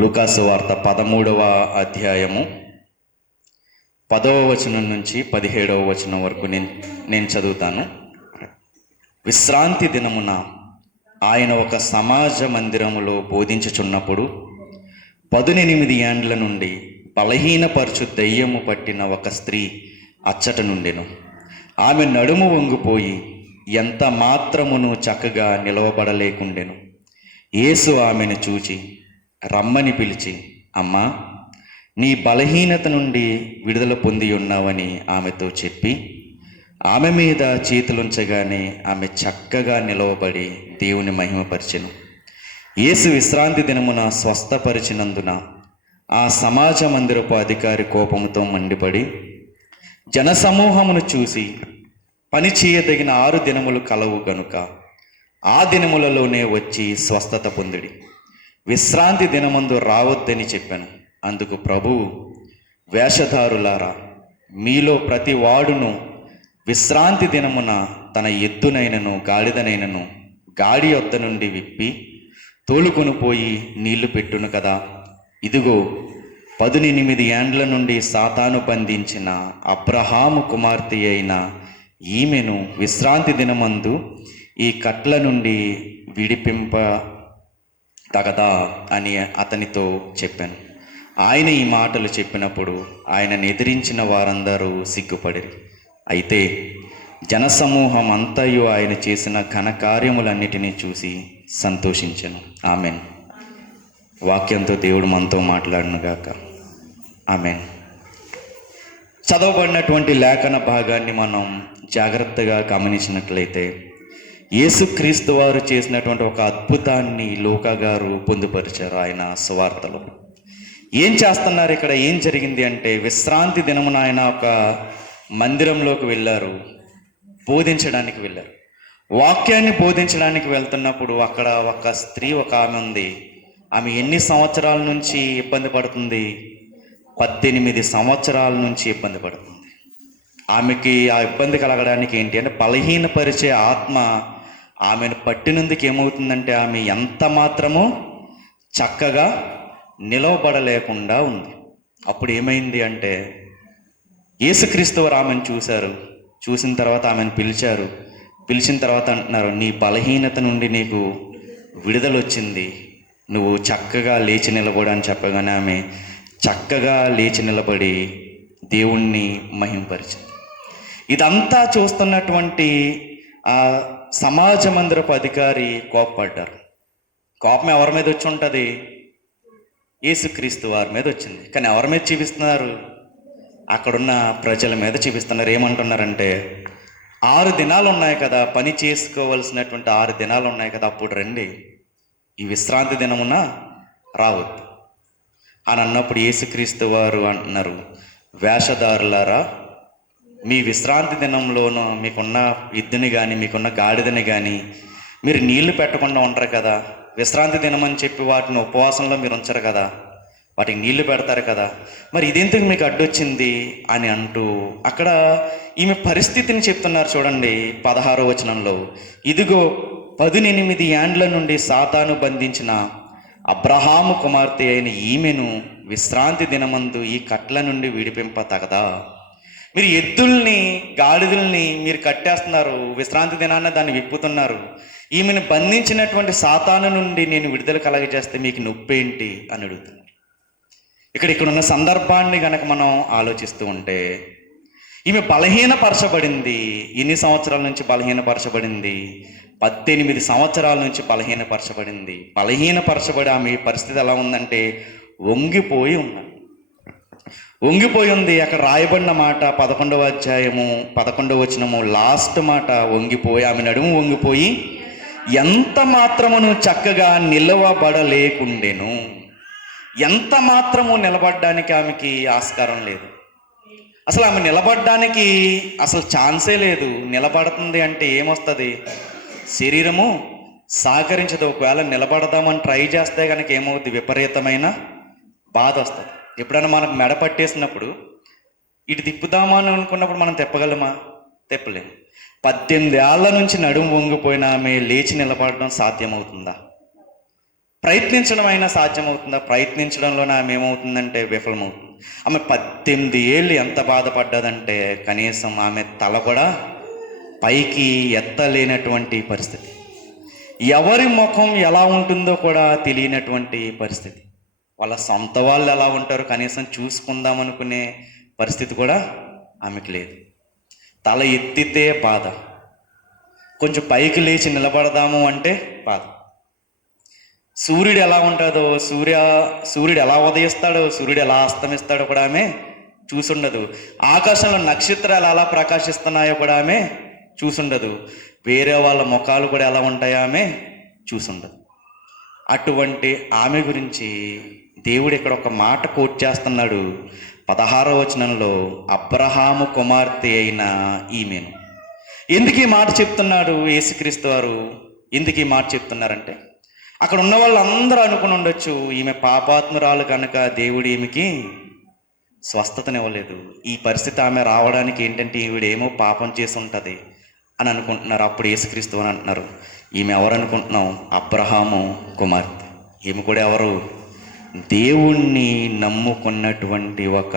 లూకాసు వార్త 13వ అధ్యాయము 10వ వచనం నుంచి 17వ వచనం వరకు నేను చదువుతాను. విశ్రాంతి దినమున ఆయన ఒక సమాజ మందిరములో బోధించుచున్నప్పుడు 18 ఏండ్ల నుండి బలహీనపరచు దెయ్యము పట్టిన ఒక స్త్రీ అచ్చట నుండెను. ఆమె నడుము వంగిపోయి ఎంత మాత్రమును చక్కగా నిలవబడలేకుండెను. యేసు ఆమెను చూచి రమ్మని పిలిచి, అమ్మా, నీ బలహీనత నుండి విడుదల పొంది ఉన్నావని ఆమెతో చెప్పి ఆమె మీద చేతులుంచగానే ఆమె చక్కగా నిలవబడి దేవుని మహిమపరిచెను. యేసు విశ్రాంతి దినమున స్వస్థపరిచినందున ఆ సమాజ మందిరపు అధికారి కోపముతో మండిపడి, జనసమూహమును చూసి పని చేయదగిన 6 దినములు కలవు గనుక ఆ దినములలోనే వచ్చి స్వస్థత పొందిడి, విశ్రాంతి దినమందు రావద్దని చెప్పాను. అందుకు ప్రభువు, వేషధారులారా, మీలో ప్రతి వాడును విశ్రాంతి దినమున తన ఎద్దునైనను గాడిదనైనను గాడి యొద్ద నుండి విప్పి తోలుకొని పోయి నీళ్లు పెట్టును కదా. ఇదిగో 18 ఏండ్ల నుండి సాతాను బంధించిన అబ్రహాము కుమార్తె అయిన ఈమెను విశ్రాంతి దినమందు ఈ కట్ల నుండి విడిపింప తగదా అని అతనితో చెప్పాను. ఆయన ఈ మాటలు చెప్పినప్పుడు ఆయనను ఎదిరించిన వారందరూ సిగ్గుపడిరి. అయితే జనసమూహం అంతయు ఆయన చేసిన ఘనకార్యములన్నిటినీ చూసి సంతోషించెను. ఆమెన్. వాక్యంతో దేవుడు మనతో మాట్లాడునుగాక. ఆమెన్. చదవబడినటువంటి లేఖన భాగాన్ని మనం జాగ్రత్తగా గమనించినట్లయితే యేసుక్రీస్తు వారు చేసినటువంటి ఒక అద్భుతాన్ని లూకా గారు పొందుపరిచారు ఆయన సువార్తలో. ఏం చేస్తున్నారు ఇక్కడ, ఏం జరిగింది అంటే, విశ్రాంతి దినమున ఆయన ఒక మందిరంలోకి వెళ్ళారు, బోధించడానికి వెళ్ళారు. వాక్యాన్ని బోధించడానికి వెళ్తున్నప్పుడు అక్కడ ఒక స్త్రీ, ఒక ఆమె ఉంది. ఆమె ఎన్ని సంవత్సరాల నుంచి ఇబ్బంది పడుతుంది? 18 సంవత్సరాల నుంచి ఇబ్బంది పడుతుంది. ఆమెకి ఆ ఇబ్బంది కలగడానికి ఏంటి అంటే, బలహీనపరిచే ఆత్మ ఆమెను పట్టినందుకు ఏమవుతుందంటే, ఆమె ఎంత మాత్రమో చక్కగా నిలవబడలేకుండా ఉంది. అప్పుడు ఏమైంది అంటే, యేసుక్రీస్తు వారు ఆమెను చూశారు. చూసిన తర్వాత ఆమెను పిలిచారు. పిలిచిన తర్వాత అంటున్నారు, నీ బలహీనత నుండి నీకు విడుదల వచ్చింది, నువ్వు చక్కగా లేచి నిలబడు అని చెప్పగానే ఆమె చక్కగా లేచి నిలబడి దేవుణ్ణి మహింపరిచింది. ఇదంతా చూస్తున్నటువంటి ఆ సమాజ మందిరపు అధికారి కోపపడ్డారు. కోపం ఎవరి మీద వచ్చి ఉంటుంది? యేసుక్రీస్తు వారి మీద వచ్చింది. కానీ ఎవరి మీద చూపిస్తున్నారు? అక్కడున్న ప్రజల మీద చూపిస్తున్నారు. ఏమంటున్నారంటే, 6 దినాలు ఉన్నాయి కదా, పని చేసుకోవలసినటువంటి 6 దినాలు ఉన్నాయి కదా, అప్పుడు రండి, ఈ విశ్రాంతి దినమున రావద్దు అని అన్నప్పుడు యేసుక్రీస్తు వారు అంటున్నారు, వేషధారులారా, మీ విశ్రాంతి దినంలోనూ మీకున్న ఎద్దుని కానీ మీకున్న గాడిదని కానీ మీరు నీళ్లు పెట్టకుండా ఉంటారు కదా, విశ్రాంతి దినం అని చెప్పి వాటిని ఉపవాసంలో మీరు ఉంచరు కదా, వాటికి నీళ్లు పెడతారు కదా, మరి ఇదెందుకు మీకు అడ్డొచ్చింది అని అంటూ అక్కడ ఈమె పరిస్థితిని చెప్తున్నారు. చూడండి 16వ వచనంలో, ఇదిగో 18 ఏండ్ల నుండి సాతాను బంధించిన అబ్రహాము కుమార్తె అయిన ఈమెను విశ్రాంతి దినమందు ఈ కట్ల నుండి విడిపింప తగదా. మీరు ఎద్దుల్ని గాడిదల్ని మీరు కట్టేస్తున్నారు, విశ్రాంతి దినాన్న దాన్ని విప్పుతున్నారు. ఈమెను బంధించినటువంటి సాతాను నుండి నేను విడుదల కలగజేస్తే మీకు నొప్పేంటి అని అడుగుతున్నారు. ఇక్కడున్న సందర్భాన్ని గనక మనం ఆలోచిస్తూ ఉంటే, ఈమె బలహీనపరచబడింది. ఎన్ని సంవత్సరాల నుంచి బలహీనపరచబడింది? 18 సంవత్సరాల నుంచి బలహీనపరచబడింది. బలహీనపరచబడి ఆమె పరిస్థితి ఎలా ఉందంటే, వంగిపోయి ఉంది. అక్కడ రాయబడిన మాట 11వ అధ్యాయము 11వ వచనము లాస్ట్ మాట, వంగిపోయి, ఆమె నడుము వంగిపోయి ఎంత మాత్రమును చక్కగా నిలవబడలేకుండెను. ఎంత మాత్రము నిలబడడానికి ఆమెకి ఆస్కారం లేదు. అసలు ఆమె నిలబడడానికి అసలు ఛాన్సే లేదు. నిలబడుతుంది అంటే ఏమొస్తుంది? శరీరము సహకరించదు. ఒకవేళ నిలబడదామని ట్రై చేస్తే కనుక ఏమవుద్ది? విపరీతమైన బాధ వస్తుంది. ఎప్పుడైనా మనకు మెడ పట్టేసినప్పుడు ఇటు తిప్పుదామని అనుకున్నప్పుడు మనం తిప్పగలమా? తిప్పలేము. 18 ఏళ్ల నుంచి నడుము వంగిపోయిన ఆమె లేచి నిలబడడం సాధ్యమవుతుందా? ప్రయత్నించడం అయినా సాధ్యమవుతుందా? ప్రయత్నించడంలోనే ఆమె ఏమవుతుందంటే విఫలమవుతుంది. ఆమె 18 ఏళ్ళు ఎంత బాధపడ్డదంటే కనీసం ఆమె తల కూడా పైకి ఎత్తలేనటువంటి పరిస్థితి. ఎవరి ముఖం ఎలా ఉంటుందో కూడా తెలియనటువంటి పరిస్థితి. వాళ్ళ సొంత వాళ్ళు ఎలా ఉంటారో కనీసం చూసుకుందాం అనుకునే పరిస్థితి కూడా ఆమెకు లేదు. తల ఎత్తితే బాధ, కొంచెం పైకి లేచి నిలబడదాము అంటే బాధ. సూర్యుడు ఎలా ఉంటుందో, సూర్యుడు ఎలా ఉదయిస్తాడో, సూర్యుడు ఎలా అస్తమిస్తాడో కూడా ఆమె చూసుండదు. ఆకాశంలో నక్షత్రాలు ఎలా ప్రకాశిస్తున్నాయో కూడా ఆమె చూసుండదు. వేరే వాళ్ళ ముఖాలు కూడా ఎలా ఉంటాయో ఆమె చూసుండదు. అటువంటి ఆమె గురించి దేవుడు ఇక్కడ ఒక మాట కోట్ చేస్తున్నాడు 16వ వచనంలో, అబ్రహాము కుమార్తె అయిన ఈమెను. ఎందుకు ఈ మాట చెప్తున్నాడు యేసుక్రీస్తు వారు? ఎందుకు ఈ మాట చెప్తున్నారంటే, అక్కడ ఉన్న వాళ్ళందరూ అనుకుని ఉండొచ్చు, ఈమె పాపాత్మురాలు కనుక దేవుడు ఈమెకి స్వస్థతనివ్వలేదు, ఈ పరిస్థితి ఆమె రావడానికి ఏంటంటే ఈవిడేమో పాపం చేసి ఉంటుంది అని అనుకుంటున్నారు. అప్పుడు యేసుక్రీస్తు అని అంటున్నారు, ఈమె ఎవరు అనుకుంటున్నాం? అబ్రహాము కుమార్తె. ఈమె కూడా ఎవరు? దేవుణ్ణి నమ్ముకున్నటువంటి ఒక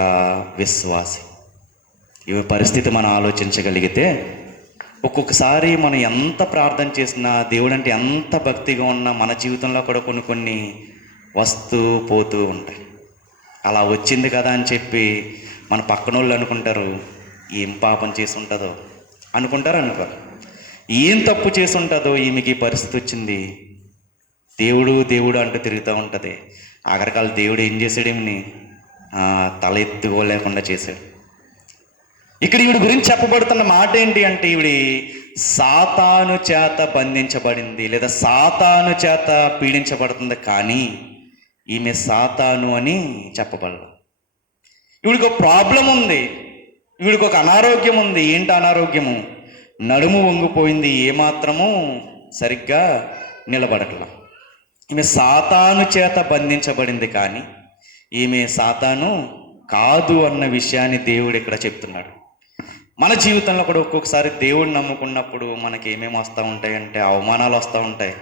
విశ్వాసి. ఈమె పరిస్థితి మనం ఆలోచించగలిగితే, ఒక్కొక్కసారి మనం ఎంత ప్రార్థన చేసినా, దేవుడు అంటే ఎంత భక్తిగా ఉన్నా మన జీవితంలో కూడా కొన్ని వస్తూ పోతూ ఉంటాయి. అలా వచ్చింది కదా అని చెప్పి మన పక్కన వాళ్ళు అనుకుంటారు, ఏం పాపం చేసి ఉంటుందో అనుకుంటారు. ఏం తప్పు చేసి ఉంటుందో ఈమెకి పరిస్థితి వచ్చింది, దేవుడు దేవుడు అంటూ తిరుగుతూ ఉంటుంది. ఆఖరికాల దేవుడు ఏం చేశాడు? ఏమిని తల ఎత్తుకోలేకుండా చేశాడు. ఇక్కడ ఈవిడ గురించి చెప్పబడుతున్న మాట ఏంటి అంటే, ఈవిడి సాతాను చేత బంధించబడింది, లేదా సాతాను చేత పీడించబడుతుంది. కానీ ఈమె సాతాను అని చెప్పబడదు. ఈవిడికి ఒక ప్రాబ్లం ఉంది, ఈవిడికి ఒక అనారోగ్యం ఉంది. ఏంటి అనారోగ్యము? నడుము వంగిపోయింది, ఏమాత్రము సరిగ్గా నిలబడట్లా. ఈమె సాతాను చేత బంధించబడింది, కానీ ఈమె సాతాను కాదు అన్న విషయాన్ని దేవుడు ఇక్కడ చెప్తున్నాడు. మన జీవితంలో కూడా ఒక్కొక్కసారి దేవుడిని నమ్ముకున్నప్పుడు మనకి ఏమేమి వస్తూ ఉంటాయంటే, అవమానాలు వస్తూ ఉంటాయి,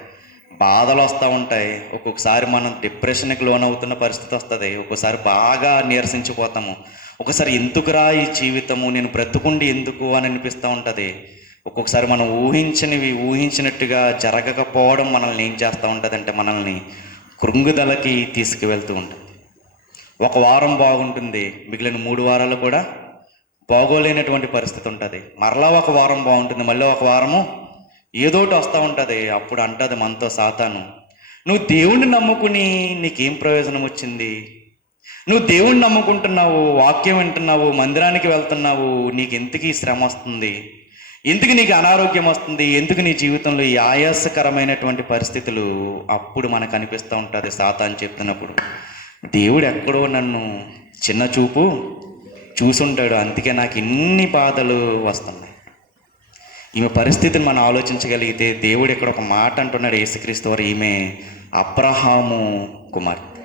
బాధలు వస్తూ ఉంటాయి. ఒక్కొక్కసారి మనం డిప్రెషన్కి లోనవుతున్న పరిస్థితి వస్తుంది. ఒక్కొక్కసారి బాగా నీరసించిపోతాము. ఒకసారి ఎందుకురా ఈ జీవితము, నేను బ్రతుకుండి ఎందుకు అని అనిపిస్తూ ఉంటుంది. ఒక్కొక్కసారి మనం ఊహించినట్టుగా జరగకపోవడం మనల్ని ఏం చేస్తూ ఉంటుంది అంటే, మనల్ని కృంగుదలకి తీసుకువెళ్తూ ఉంటుంది. ఒక వారం బాగుంటుంది, మిగిలిన 3 వారాలు కూడా బాగోలేనటువంటి పరిస్థితి ఉంటుంది. మరలా ఒక వారం బాగుంటుంది, మళ్ళీ ఒక వారము ఏదోటి వస్తూ ఉంటుంది. అప్పుడు అంటుంది మనతో సాతాను, నువ్వు దేవుణ్ణి నమ్ముకుని నీకేం ప్రయోజనం వచ్చింది? నువ్వు దేవుణ్ణి నమ్ముకుంటున్నావు, వాక్యం వింటున్నావు, మందిరానికి వెళ్తున్నావు, నీకు ఎందుకు ఈ శ్రమ వస్తుంది? ఎందుకు నీకు అనారోగ్యం వస్తుంది? ఎందుకు నీ జీవితంలో ఈ ఆయాసకరమైనటువంటి పరిస్థితులు? అప్పుడు మనకు అనిపిస్తూ ఉంటుంది సాతాను చెప్తున్నప్పుడు, దేవుడు ఎక్కడో నన్ను చిన్న చూపు చూసుంటాడు, అందుకే నాకు ఇన్ని బాధలు వస్తున్నాయి. ఈమె పరిస్థితిని మనం ఆలోచించగలిగితే, దేవుడు ఇక్కడ ఒక మాట అంటున్నాడు యేసుక్రీస్తు వారు, ఈమె అబ్రహాము కుమార్తె.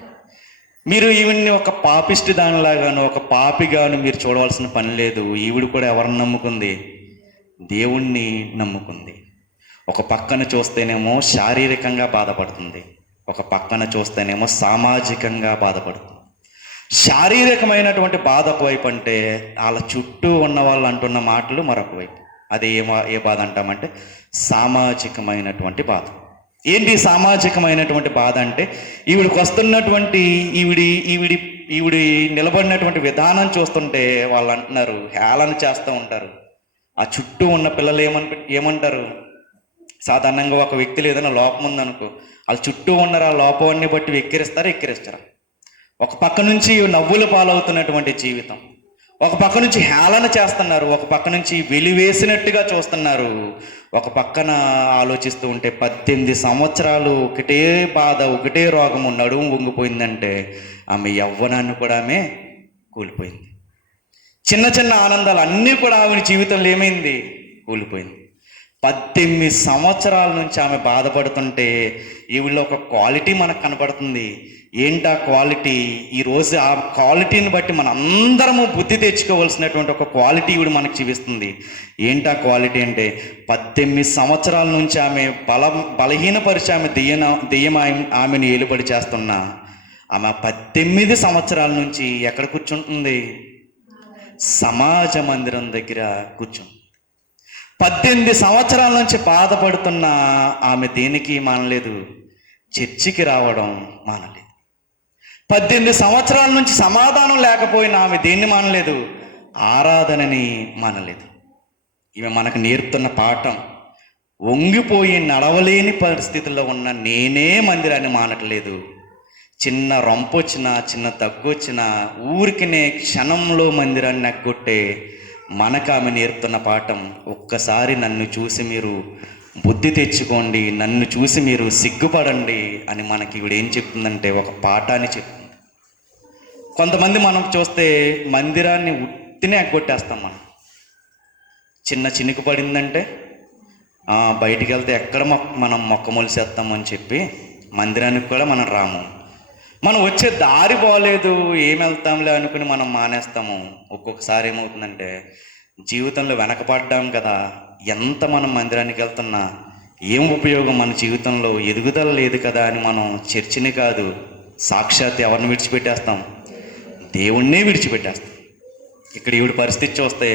మీరు ఈవిడ్ని ఒక పాపిష్టి దానిలాగాను, ఒక పాపిగాను మీరు చూడవలసిన పని లేదు. ఈవిడ కూడా ఎవరిని నమ్ముకుంది? దేవుణ్ణి నమ్ముకుంది. ఒక పక్కన చూస్తేనేమో శారీరకంగా బాధపడుతుంది, ఒక పక్కన చూస్తేనేమో సామాజికంగా బాధపడుతుంది. శారీరకమైనటువంటి బాధ ఒకవైపు అంటే, వాళ్ళ చుట్టూ ఉన్న వాళ్ళు అంటున్న మాటలు మరొక వైపు. అది ఏ బాధ అంటామంటే సామాజికమైనటువంటి బాధ. ఏంటి సామాజికమైనటువంటి బాధ అంటే, ఈవిడికి వస్తున్నటువంటి ఈవిడి నిలబడినటువంటి విధానం చూస్తుంటే వాళ్ళు అంటున్నారు, హేళన చేస్తూ ఉంటారు. ఆ చుట్టూ ఉన్న పిల్లలు ఏమంటారు? సాధారణంగా ఒక వ్యక్తిలో ఏదైనా లోపం ఉందనుకో, వాళ్ళ చుట్టూ ఉన్నారు, ఆ లోపాన్ని బట్టి ఎక్కిరిస్తారు. ఒక పక్క నుంచి నవ్వుల పాలవుతున్నటువంటి జీవితం, ఒక పక్క నుంచి హేళన చేస్తున్నారు, ఒక పక్క నుంచి వెలివేసినట్టుగా చూస్తున్నారు, ఒక పక్కన ఆలోచిస్తూ ఉంటే 18 సంవత్సరాలు ఒకటే బాధ, ఒకటే రోగము, నడుము వంగిపోయిందంటే ఆమె యవ్వనాన్ని కూడా ఆమె కూలిపోయింది. చిన్న చిన్న ఆనందాలు అన్నీ కూడా ఆమె జీవితంలో ఏమైంది? కూలిపోయింది. 18 సంవత్సరాల నుంచి ఆమె బాధపడుతుంటే ఈవిడ ఒక క్వాలిటీ మనకు కనపడుతుంది. ఏంటా క్వాలిటీ? ఈరోజు ఆ క్వాలిటీని బట్టి మన అందరము బుద్ధి తెచ్చుకోవాల్సినటువంటి ఒక క్వాలిటీ ఈవిడ మనకు చూపిస్తుంది. ఏంటా క్వాలిటీ అంటే 18 సంవత్సరాల నుంచి ఆమె బలహీనపరిచి ఆమె దెయ్యం ఆమెను ఏలుబడి చేస్తున్నా ఆమె 18 సంవత్సరాల నుంచి ఎక్కడ కూర్చుంటుంది? సమాజ మందిరం దగ్గర కూర్చుంటుంది. 18 సంవత్సరాల నుంచి బాధపడుతున్న ఆమె దేనికి మానలేదు? చర్చికి రావడం మానలేదు. 18 సంవత్సరాల నుంచి సమాధానం లేకపోయినా ఆమె దేన్ని మానలేదు? ఆరాధనని మానలేదు. ఈమె మనకు నేర్పుతున్న పాఠం, వంగిపోయి నడవలేని పరిస్థితుల్లో ఉన్న నేనే మందిరాన్ని మానట్లేదు. చిన్న రొంపు వచ్చినా, చిన్న దగ్గు వచ్చినా ఊరికినే క్షణంలో మందిరాన్ని నెగ్గొట్టే మనకు ఆమె నేర్పుతున్న పాఠం, ఒక్కసారి నన్ను చూసి మీరు బుద్ధి తెచ్చుకోండి, నన్ను చూసి మీరు సిగ్గుపడండి అని మనకి ఇవిడ ఏం చెప్తుందంటే ఒక పాఠాన్ని చెప్తుంది. కొంతమంది మనం చూస్తే మందిరాన్ని ఉత్తినే ఎగ్గొట్టేస్తాం. చిన్న చినుకు పడిందంటే బయటికి వెళ్తే ఎక్కడ మనం మొక్క మొలిసేస్తామని చెప్పి మందిరానికి కూడా మనం రాము. మనం వచ్చే దారి బాగోలేదు, ఏం వెళ్తాంలే అనుకుని మనం మానేస్తాము. ఒక్కొక్కసారి ఏమవుతుందంటే జీవితంలో వెనకపడ్డాం కదా, ఎంత మనం మందిరానికి వెళ్తున్నా ఏం ఉపయోగం, మన జీవితంలో ఎదుగుదల లేదు కదా అని మనం చర్చిని కాదు, సాక్షాత్ ఎవరిని విడిచిపెట్టేస్తాం? దేవుణ్ణే విడిచిపెట్టేస్తాం. ఇక్కడ ఈవిడ పరిస్థితి చూస్తే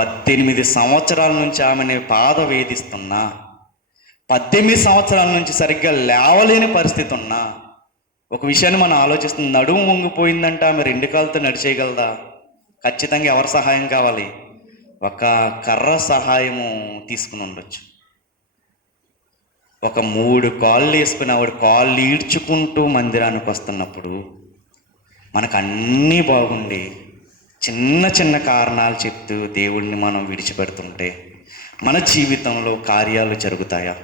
18 సంవత్సరాల నుంచి ఆమెని బాధ వేధిస్తున్నా, 18 సంవత్సరాల నుంచి సరిగ్గా లేవలేని పరిస్థితి ఉన్నా, ఒక విషయాన్ని మనం ఆలోచిస్తుంది, నడుము వంగిపోయిందంటే ఆమె 2 కాళ్ళతో నడిచేయగలదా? ఖచ్చితంగా ఎవరి సహాయం కావాలి? ఒక కర్ర సహాయము తీసుకుని ఉండొచ్చు. ఒక 3 కాళ్ళు వేసుకుని ఆవిడ కాళ్ళు ఈడ్చుకుంటూ మందిరానికి వస్తున్నప్పుడు మనకు అన్నీ బాగుండి చిన్న చిన్న కారణాలు చెప్తూ దేవుడిని మనం విడిచిపెడుతుంటే మన జీవితంలో కార్యాలు జరుగుతాయా?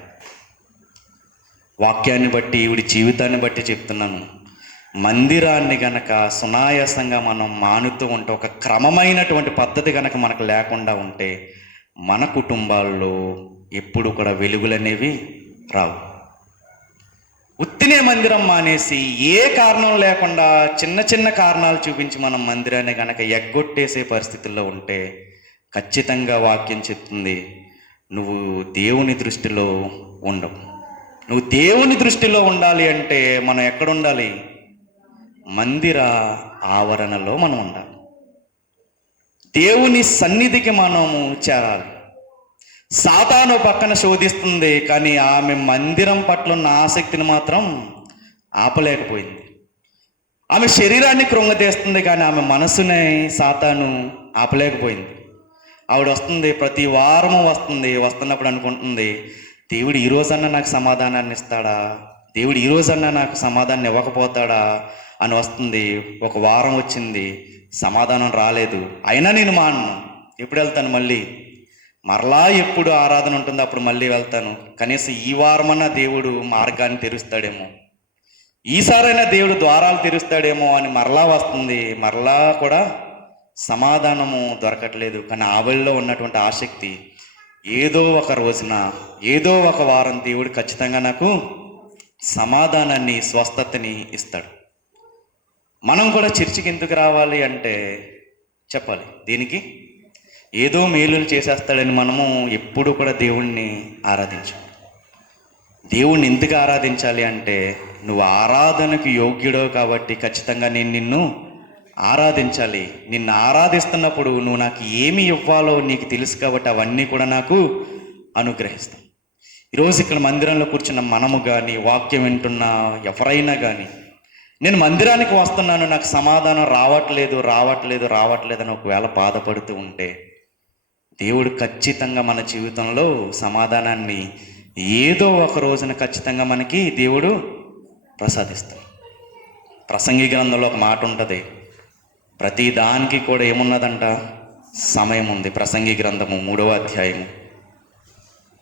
వాక్యాన్ని బట్టి, ఈవిడి జీవితాన్ని బట్టి చెప్తున్నాను. మందిరాన్ని గనక సునాయాసంగా మనం మానుతూ ఉంటే, ఒక క్రమమైనటువంటి పద్ధతి గనక మనకు లేకుండా ఉంటే మన కుటుంబాల్లో ఎప్పుడు కూడా వెలుగులనేవి రావు. ఉత్తినే మందిరం మానేసి ఏ కారణం లేకుండా చిన్న చిన్న కారణాలు చూపించి మనం మందిరాన్ని గనక ఎగ్గొట్టేసే పరిస్థితుల్లో ఉంటే ఖచ్చితంగా వాక్యం చెప్తుంది, నువ్వు దేవుని దృష్టిలో ఉండవు. నువ్వు దేవుని దృష్టిలో ఉండాలి అంటే మనం ఎక్కడ ఉండాలి? మందిర ఆవరణలో మనం ఉండాలి. దేవుని సన్నిధికి మనము చేరాలి. సాతాను పక్కన శోధిస్తుంది, కానీ ఆమె మందిరం పట్ల ఉన్న ఆసక్తిని మాత్రం ఆపలేకపోయింది. ఆమె శరీరాన్ని కృంగతీస్తుంది, కానీ ఆమె మనసుని సాతాను ఆపలేకపోయింది. ఆవిడ వస్తుంది, ప్రతి వారము వస్తున్నప్పుడు అనుకుంటుంది, దేవుడు ఈరోజన్నా నాకు సమాధానాన్ని ఇస్తాడా, దేవుడు ఈరోజన్నా నాకు సమాధానం ఇవ్వకపోతాడా అని వస్తుంది. ఒక వారం వచ్చింది, సమాధానం రాలేదు. అయినా నేను మాను, ఎప్పుడు వెళ్తాను? మరలా ఎప్పుడు ఆరాధన ఉంటుందో అప్పుడు మళ్ళీ వెళ్తాను. కనీసం ఈ వారమన్నా దేవుడు మార్గాన్ని తెరుస్తాడేమో, ఈసారైనా దేవుడు ద్వారాలు తెరుస్తాడేమో అని మరలా వస్తుంది. మరలా కూడా సమాధానము దొరకట్లేదు. కానీ ఆవిడలో ఉన్నటువంటి ఆసక్తి, ఏదో ఒక రోజున, ఏదో ఒక వారం దేవుడు ఖచ్చితంగా నాకు సమాధానాన్ని, స్వస్థతని ఇస్తాడు. మనం కూడా చర్చికి ఎందుకు రావాలి అంటే చెప్పాలి, దీనికి ఏదో మేలులు చేసేస్తాడని మనము ఎప్పుడు కూడా దేవుణ్ణి ఆరాధించాలి. దేవుణ్ణి ఎందుకు ఆరాధించాలి అంటే, నువ్వు ఆరాధనకు యోగ్యుడో కాబట్టి ఖచ్చితంగా నేను నిన్ను ఆరాధించాలి. నిన్ను ఆరాధిస్తున్నప్పుడు నువ్వు నాకు ఏమి ఇవ్వాలో నీకు తెలుసు కాబట్టి అవన్నీ కూడా నాకు అనుగ్రహిస్తాను. ఈరోజు ఇక్కడ మందిరంలో కూర్చున్న మనము కానీ, వాక్యం వింటున్న ఎవరైనా కానీ, నేను మందిరానికి వస్తున్నాను, నాకు సమాధానం రావట్లేదు అని ఒకవేళ బాధపడుతూ ఉంటే, దేవుడు ఖచ్చితంగా మన జీవితంలో సమాధానాన్ని ఏదో ఒక రోజున ఖచ్చితంగా మనకి దేవుడు ప్రసాదిస్తాడు. ప్రసంగి గ్రంథంలో ఒక మాట ఉంటుంది, ప్రతి దానికి కూడా ఏమున్నదంట? సమయం ఉంది. ప్రసంగి గ్రంథము 3వ అధ్యాయము,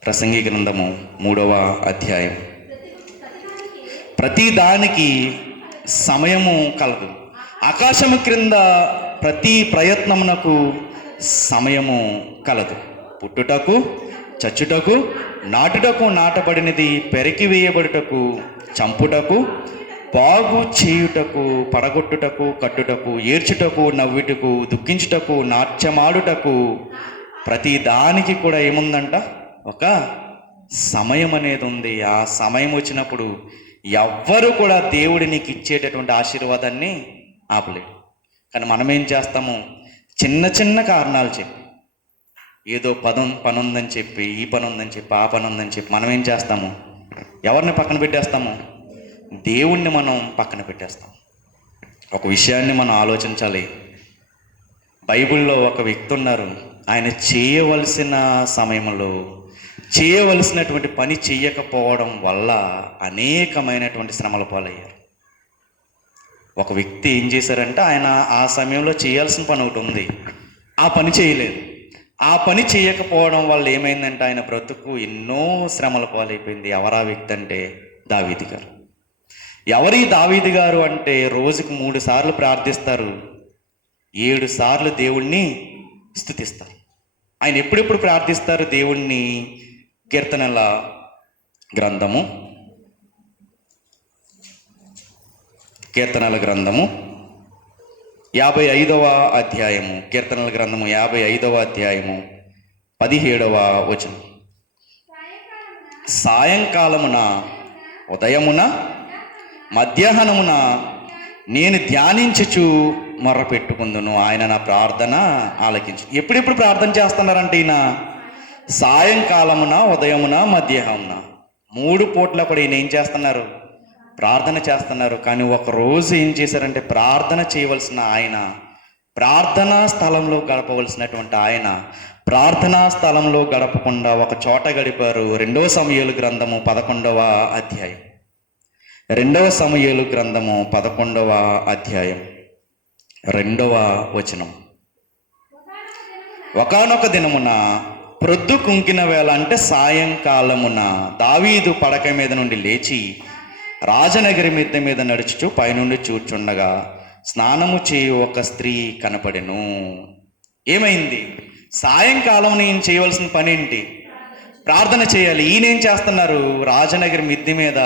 ప్రసంగి గ్రంథము 3వ అధ్యాయం. ప్రతి దానికి సమయము కలదు, ఆకాశము క్రింద ప్రతి ప్రయత్నమునకు సమయము కలదు. పుట్టుటకు, చచ్చుటకు, నాటుటకు నాటబడినది పెరికి వేయబడుటకు, చంపుటకు, బాగు చేయుటకు, పడగొట్టుటకు, కట్టుటకు, ఏడ్చుటకు, నవ్వుటకు, దుఃఖించుటకు, నాట్యమాడుటకు, ప్రతి దానికి కూడా ఏముందంట? ఒక సమయం అనేది ఉంది. ఆ సమయం వచ్చినప్పుడు ఎవ్వరు కూడా దేవుడు నీకు ఇచ్చేటటువంటి ఆశీర్వాదాన్ని ఆపలేడు. కానీ మనం ఏం చేస్తాము? చిన్న చిన్న కారణాలు చెప్పి, ఏదో పని ఉందని చెప్పి, ఈ పని ఉందని చెప్పి, ఆ పని ఉందని చెప్పి మనం ఏం చేస్తాము? ఎవరిని పక్కన పెట్టేస్తాము? దేవుణ్ణి మనం పక్కన పెట్టేస్తాం. ఒక విషయాన్ని మనం ఆలోచించాలి. బైబిల్లో ఒక వ్యక్తి ఉన్నారు. ఆయన చేయవలసిన సమయంలో చేయవలసినటువంటి పని చేయకపోవడం వల్ల అనేకమైనటువంటి శ్రమల పాలయ్యారు. ఒక వ్యక్తి ఏం చేశారంటే, ఆయన ఆ సమయంలో చేయాల్సిన పని ఒకటి ఉంది, ఆ పని చేయలేదు. ఆ పని చేయకపోవడం వల్ల ఏమైందంటే ఆయన బ్రతుకు ఎన్నో శ్రమల పాలైపోయింది. ఎవరా వ్యక్తి అంటే దావీదు గారు. ఎవరి దావీదు గారు అంటే రోజుకు 3 సార్లు ప్రార్థిస్తారు, 7 సార్లు దేవుణ్ణి స్తుతిస్తారు. ఆయన ఎప్పుడెప్పుడు ప్రార్థిస్తారు దేవుణ్ణి? కీర్తనల గ్రంథము 55వ అధ్యాయము, కీర్తనల గ్రంథము 55వ అధ్యాయము 17వ వచనం. సాయంకాలమున, ఉదయమున, మధ్యాహ్నమున నేను ధ్యానించుచు మొర్ర పెట్టుకుందును, ఆయన నా ప్రార్థన ఆలకించు. ఎప్పుడెప్పుడు ప్రార్థన చేస్తున్నారంటే ఈయన? సాయంకాలమున, ఉదయమున, మధ్యాహ్నమున 3 పూట్ల కూడా ఈయన ఏం చేస్తున్నారు? ప్రార్థన చేస్తున్నారు. కానీ ఒక రోజు ఏం చేశారంటే, ప్రార్థన చేయవలసిన ఆయన, ప్రార్థనా స్థలంలో గడపవలసినటువంటి ఆయన ప్రార్థనా స్థలంలో గడపకుండా ఒక చోట గడిపారు. 2 సమూయేలు గ్రంథము 11వ అధ్యాయం, 2 సమూయేలు గ్రంథము 11వ అధ్యాయం 2వ వచనం. ఒకానొక దినమున ప్రొద్దు కుంకిన వేళ, అంటే సాయంకాలమున, దావీదు పడక మీద నుండి లేచి రాజనగరి మిద్దె మీద నడుచుచు పైనుండి చూచుండగా స్నానము చేయు ఒక స్త్రీ కనపడెను. ఏమైంది? సాయంకాలం ఈయన చేయవలసిన పని ఏంటి? ప్రార్థన చేయాలి. ఈయన ఏం చేస్తున్నారు? రాజనగరి మిద్దె మీద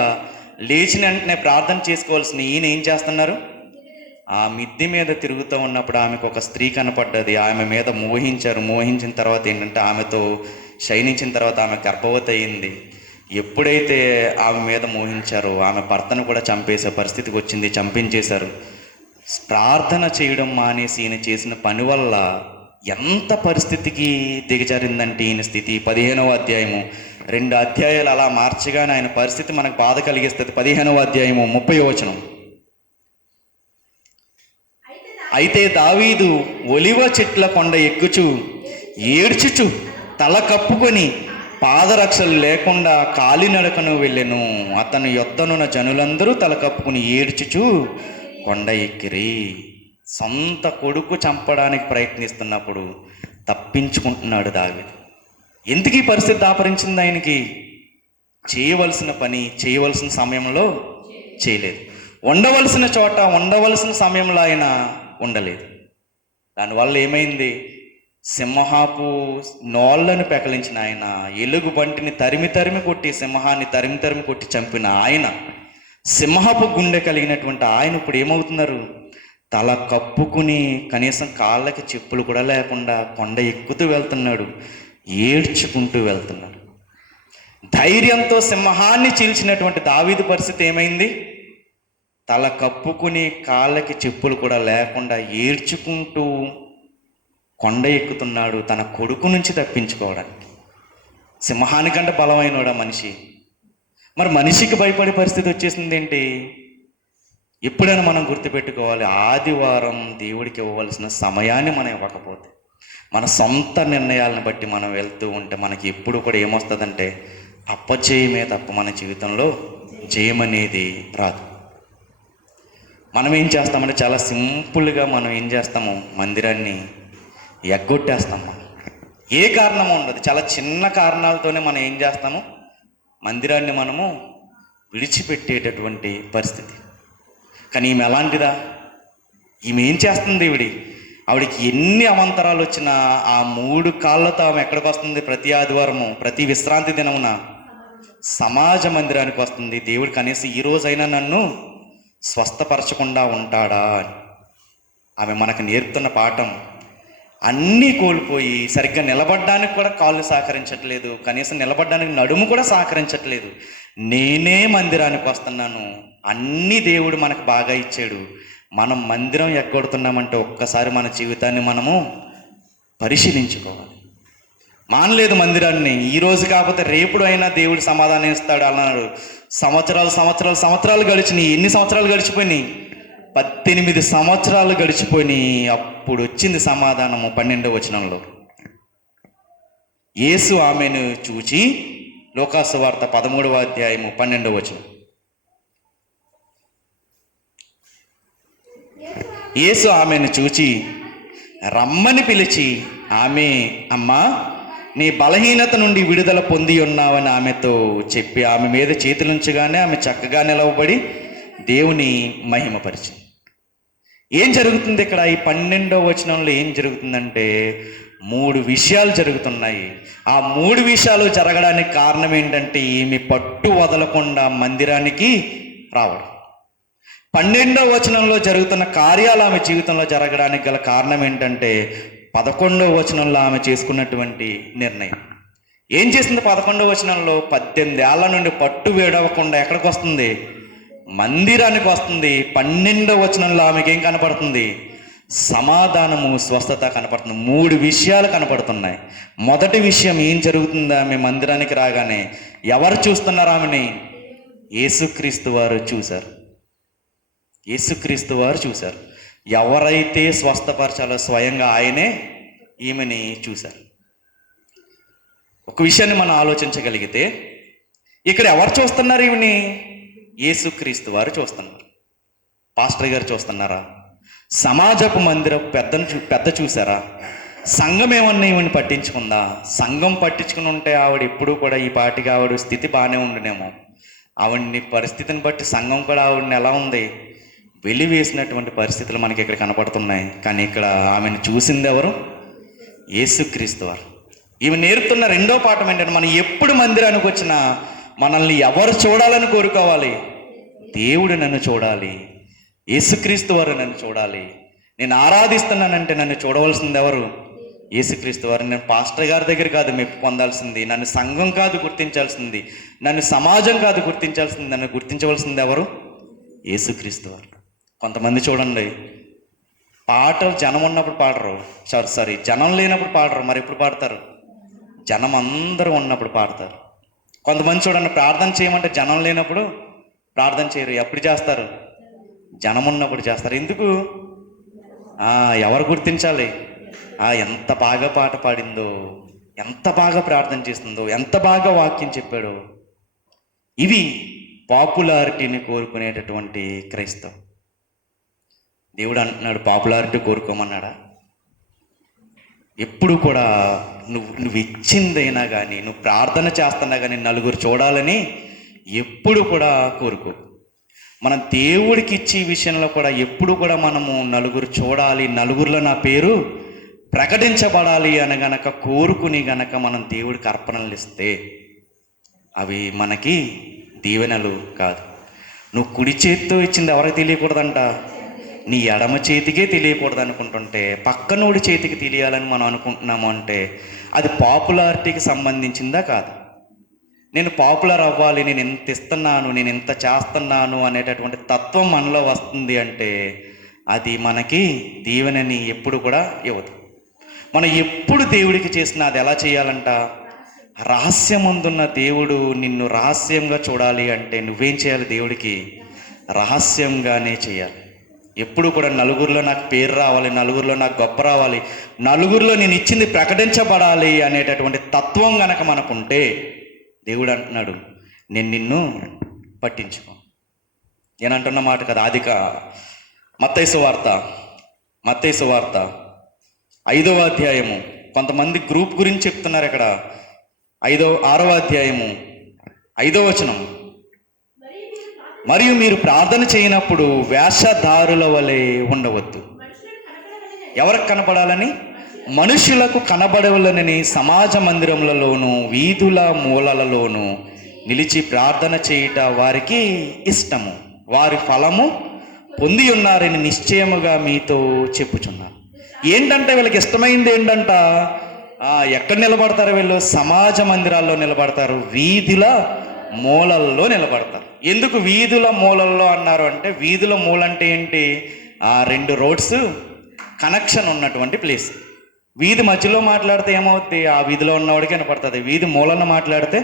లేచిన వెంటనే ప్రార్థన చేసుకోవాల్సిన ఈయన ఏం చేస్తున్నారు? ఆ మిద్దె మీద తిరుగుతూ ఉన్నప్పుడు ఆమెకు ఒక స్త్రీ కనపడ్డది. ఆమె మీద మోహించారు. మోహించిన తర్వాత ఏంటంటే, ఆమెతో శయనించిన తర్వాత ఆమె గర్భవతి అయింది. ఎప్పుడైతే ఆమె మీద మోహించారో ఆమె భర్తను కూడా చంపేసే పరిస్థితికి వచ్చింది, చంపించేశారు. ప్రార్థన చేయడం మానేసి ఈయన చేసిన పని వల్ల ఎంత పరిస్థితికి దిగజారిందంటే ఈయన స్థితి. 15వ అధ్యాయము, 2 అధ్యాయాలు అలా మార్చగానే ఆయన పరిస్థితి మనకు బాధ కలిగిస్తుంది. 15వ అధ్యాయము 30వ వచనం. అయితే దావీదు ఒలివ చెట్ల కొండ ఎక్కుచు ఏడ్చుచు తల కప్పుకొని పాదరక్షలు లేకుండా కాలినడకను వెళ్ళెను. అతను యొద్దనున్న జనులందరూ తల కప్పుకుని ఏడ్చుచు కొండ ఎక్కిరి. సొంత కొడుకు చంపడానికి ప్రయత్నిస్తున్నప్పుడు తప్పించుకుంటున్నాడు దావీదు. ఎందుకు ఈ పరిస్థితి దాపరించింది ఆయనకి? చేయవలసిన పని చేయవలసిన సమయంలో చేయలేదు. ఉండవలసిన చోట ఉండవలసిన సమయంలో ఆయన ఉండలేదు. దానివల్ల ఏమైంది? సింహపు నోళ్ళను పెకలించిన ఆయన, ఎలుగు బంటిని తరిమి తరిమి కొట్టి, సింహాన్ని తరిమి తరిమి కొట్టి చంపిన ఆయన, సింహపు గుండె కలిగినటువంటి ఆయన ఇప్పుడు ఏమవుతున్నారు? తల కప్పుకుని కనీసం కాళ్ళకి చెప్పులు కూడా లేకుండా కొండ ఎక్కుతూ వెళ్తున్నాడు, ఏడ్చుకుంటూ వెళ్తున్నాడు. ధైర్యంతో సింహాన్ని చీల్చినటువంటి దావీదు పరిస్థితి ఏమైంది? తల కప్పుకుని కాళ్ళకి చెప్పులు కూడా లేకుండా ఏడ్చుకుంటూ కొండ ఎక్కుతున్నాడు తన కొడుకు నుంచి తప్పించుకోవడానికి. సింహానికంటే బలమైనోడా మనిషి? మరి మనిషికి భయపడే పరిస్థితి వచ్చేసింది ఏంటి? ఎప్పుడైనా మనం గుర్తుపెట్టుకోవాలి, ఆదివారం దేవుడికి ఇవ్వవలసిన సమయాన్ని మనం ఇవ్వకపోతే, మన సొంత నిర్ణయాలను బట్టి మనం వెళ్తూ ఉంటే మనకి ఎప్పుడు కూడా ఏమొస్తుందంటే అపజయమే తప్ప మన జీవితంలో జయం అనేది రాదు. మనం ఏం చేస్తామంటే చాలా సింపుల్గా మనం ఏం చేస్తాము? మందిరాన్ని ఎగ్గొట్టేస్తాం. మనం ఏ కారణము ఉండదు, చాలా చిన్న కారణాలతోనే మనం ఏం చేస్తాము? మందిరాన్ని మనము విడిచిపెట్టేటటువంటి పరిస్థితి. కానీ ఈమె ఎలాంటిదా? ఈమె ఏం చేస్తుంది? ఆవిడకి ఎన్ని అవాంతరాలు వచ్చినా ఆ 3 కాళ్ళతో ఆమె ఎక్కడికి వస్తుంది? ప్రతి ఆదివారము, ప్రతి విశ్రాంతి దినమున సమాజ మందిరానికి వస్తుంది. దేవుడు కనీసం ఈ రోజైనా నన్ను స్వస్థపరచకుండా ఉంటాడా అని. ఆమె మనకు నేర్పుతున్న పాఠం, అన్నీ కోల్పోయి సరిగ్గా నిలబడడానికి కూడా కాళ్ళు సహకరించట్లేదు, కనీసం నిలబడడానికి నడుము కూడా సహకరించట్లేదు. నేనే మందిరానికి వస్తున్నాను, అన్నీ దేవుడు మనకు బాగా ఇచ్చాడు, మనం మందిరం ఎగ్గొడుతున్నామంటే ఒక్కసారి మన జీవితాన్ని మనము పరిశీలించుకోవాలి. మానలేదు మందిరాన్ని, ఈరోజు కాకపోతే రేపుడు అయినా దేవుడు సమాధానం ఇస్తాడు అన్నాడు. సంవత్సరాలు గడిచినాయి. ఎన్ని సంవత్సరాలు గడిచిపోయినాయి? 18 సంవత్సరాలు గడిచిపోయినాయి. అప్పుడు వచ్చింది సమాధానము 12వ వచనంలో. యేసు ఆమెను చూచి, లూకాసు వార్త 13వ అధ్యాయము 12వ వచనం. యేసు ఆమెను చూచి రమ్మని పిలిచి, ఆమె, అమ్మా, నీ బలహీనత నుండి విడుదల పొంది ఉన్నావని ఆమెతో చెప్పి ఆమె మీద చేతులుంచగానే ఆమె చక్కగా నిలవబడి దేవుని మహిమపరిచింది. ఏం జరుగుతుంది ఇక్కడ? ఈ 12వ వచనంలో ఏం జరుగుతుందంటే 3 విషయాలు జరుగుతున్నాయి. ఆ 3 విషయాలు జరగడానికి కారణం ఏంటంటే ఈమె పట్టు వదలకుండా మందిరానికి రావడం. 12వ వచనంలో జరుగుతున్న కార్యాలు ఆమె జీవితంలో జరగడానికి గల కారణం ఏంటంటే 11వ వచనంలో ఆమె చేసుకున్నటువంటి నిర్ణయం. ఏం చేసింది? 11వ వచనంలో 18 ఏళ్ల నుండి పట్టు వేడవకుండా ఎక్కడికి వస్తుంది? మందిరానికి వస్తుంది. 12వ వచనంలో ఆమెకి ఏం కనపడుతుంది? సమాధానము, స్వస్థత కనపడుతుంది. 3 విషయాలు కనపడుతున్నాయి. మొదటి విషయం ఏం జరుగుతుందా? ఆమె మందిరానికి రాగానే ఎవరు చూస్తున్నారు ఆమెని? యేసుక్రీస్తు వారు చూశారు. యేసుక్రీస్తు వారు చూశారు. ఎవరైతే స్వస్థపరచాలో స్వయంగా ఆయనే ఈమెని చూశారు. ఒక విషయాన్ని మనం ఆలోచించగలిగితే, ఇక్కడ ఎవరు చూస్తున్నారు ఈమెని? యేసుక్రీస్తు వారు చూస్తున్నారు. పాస్టర్ గారు చూస్తున్నారా? సమాజపు మందిరపు పెద్ద చూసారా? సంఘం ఏమన్నా ఈమెను పట్టించుకుందా? సంఘం పట్టించుకుని ఉంటే ఆవిడ ఎప్పుడూ కూడా ఈ పాటికి ఆవిడ స్థితి బాగానే ఉండునేమో. ఆవిడ్ని పరిస్థితిని బట్టి సంఘం కూడా ఆవిడని ఎలా ఉంది? వెలివేసినటువంటి పరిస్థితులు మనకి ఇక్కడ కనపడుతున్నాయి. కానీ ఇక్కడ ఆమెను చూసింది ఎవరు? యేసుక్రీస్తు వారు. ఈమె నేర్పుతున్న రెండో పాఠం ఏంటంటే, మనం ఎప్పుడు మందిరానికి వచ్చినా మనల్ని ఎవరు చూడాలని కోరుకోవాలి? దేవుడు నన్ను చూడాలి, యేసుక్రీస్తు వారు నన్ను చూడాలి. నేను ఆరాధిస్తున్నానంటే నన్ను చూడవలసింది ఎవరు? యేసుక్రీస్తు వారు. నేను పాస్టర్ గారి దగ్గర కాదు మెప్పు పొందాల్సింది, నన్ను సంఘం కాదు గుర్తించాల్సింది, నన్ను సమాజం కాదు గుర్తించాల్సింది, నన్ను గుర్తించవలసింది ఎవరు? యేసుక్రీస్తు వారు. కొంతమంది చూడండి, పాటలు జనం ఉన్నప్పుడు పాడరు, జనం లేనప్పుడు పాడరు, మరి ఎప్పుడు పాడతారు? జనం అందరూ ఉన్నప్పుడు పాడతారు. కొంతమంది చూడండి, ప్రార్థన చేయమంటే జనం లేనప్పుడు ప్రార్థన చేయరు. ఎప్పుడు చేస్తారు? జనం ఉన్నప్పుడు చేస్తారు. ఎందుకు? ఎవరు గుర్తించాలి? ఎంత బాగా పాట పాడిందో, ఎంత బాగా ప్రార్థన చేస్తుందో, ఎంత బాగా వాక్యం చెప్పాడో. ఇవి పాపులారిటీని కోరుకునేటటువంటి క్రైస్తవం. దేవుడు అంటున్నాడు, పాపులారిటీ కోరుకోమన్నాడా? ఎప్పుడు కూడా నువ్వు ఇచ్చిందైనా కానీ, నువ్వు ప్రార్థన చేస్తున్నా కానీ నలుగురు చూడాలని ఎప్పుడు కూడా కోరుకో. మనం దేవుడికి ఇచ్చే విషయంలో కూడా ఎప్పుడు కూడా మనము నలుగురు చూడాలి, నలుగురిలో నా పేరు ప్రకటించబడాలి అని గనక కోరుకుని గనక మనం దేవుడికి అర్పణలు ఇస్తే అవి మనకి దీవెనలు కాదు. నువ్వు కుడి చేతితో ఇచ్చింది ఎవరికి తెలియకూడదంట? నీ ఎడమ చేతికే తెలియకూడదు అనుకుంటుంటే పక్కనోడి చేతికి తెలియాలని మనం అనుకుంటున్నాము అంటే అది పాపులారిటీకి సంబంధించిందా కాదు? నేను పాపులర్ అవ్వాలి, నేను ఎంత ఇస్తున్నాను, నేను ఎంత చేస్తున్నాను అనేటటువంటి తత్వం మనలో వస్తుంది అంటే అది మనకి దీవెనని ఎప్పుడు కూడా ఇవ్వదు. మనం ఎప్పుడు దేవుడికి చేసినా అది ఎలా చేయాలంట? రహస్యమందున్న దేవుడు నిన్ను రహస్యంగా చూడాలి అంటే నువ్వేం చేయాలి? దేవుడికి రహస్యంగానే చేయాలి. ఎప్పుడు కూడా నలుగురిలో నాకు పేరు రావాలి, నలుగురిలో నాకు గొప్ప రావాలి, నలుగురిలో నేను ఇచ్చింది ప్రకటించబడాలి అనేటటువంటి తత్వం గనక మనకుంటే దేవుడు అంటున్నాడు, నేను నిన్ను పట్టించుకో. నేనంటున్న మాట కదా, మత్తయి సువార్త 5వ అధ్యాయము. కొంతమంది గ్రూప్ గురించి చెప్తున్నారు ఇక్కడ. 6వ అధ్యాయము 5వ వచనం. మరియు మీరు ప్రార్థన చేయనప్పుడు వేషధారుల వలె ఉండవద్దు. ఎవరికి కనపడాలని? మనుషులకు కనబడవలనని సమాజ మందిరములలోను వీధుల మూలలలోను నిలిచి ప్రార్థన చేయుట వారికి ఇష్టము. వారి ఫలము పొంది ఉన్నారని నిశ్చయముగా మీతో చెప్పుచున్నాను. ఏంటంటే వీళ్ళకి ఇష్టమైంది ఏంటంట? ఎక్కడ నిలబడతారు వీళ్ళు? సమాజ మందిరాల్లో నిలబడతారు, వీధుల మూలల్లో నిలబడతారు. ఎందుకు వీధుల మూలల్లో అన్నారు అంటే, వీధుల మూల అంటే ఏంటి? రెండు రోడ్స్ కనెక్షన్ ఉన్నటువంటి ప్లేస్. వీధి మధ్యలో మాట్లాడితే ఏమవుద్ది? ఆ వీధిలో ఉన్నవాడికి వినపడుతుంది. వీధి మూలన మాట్లాడితే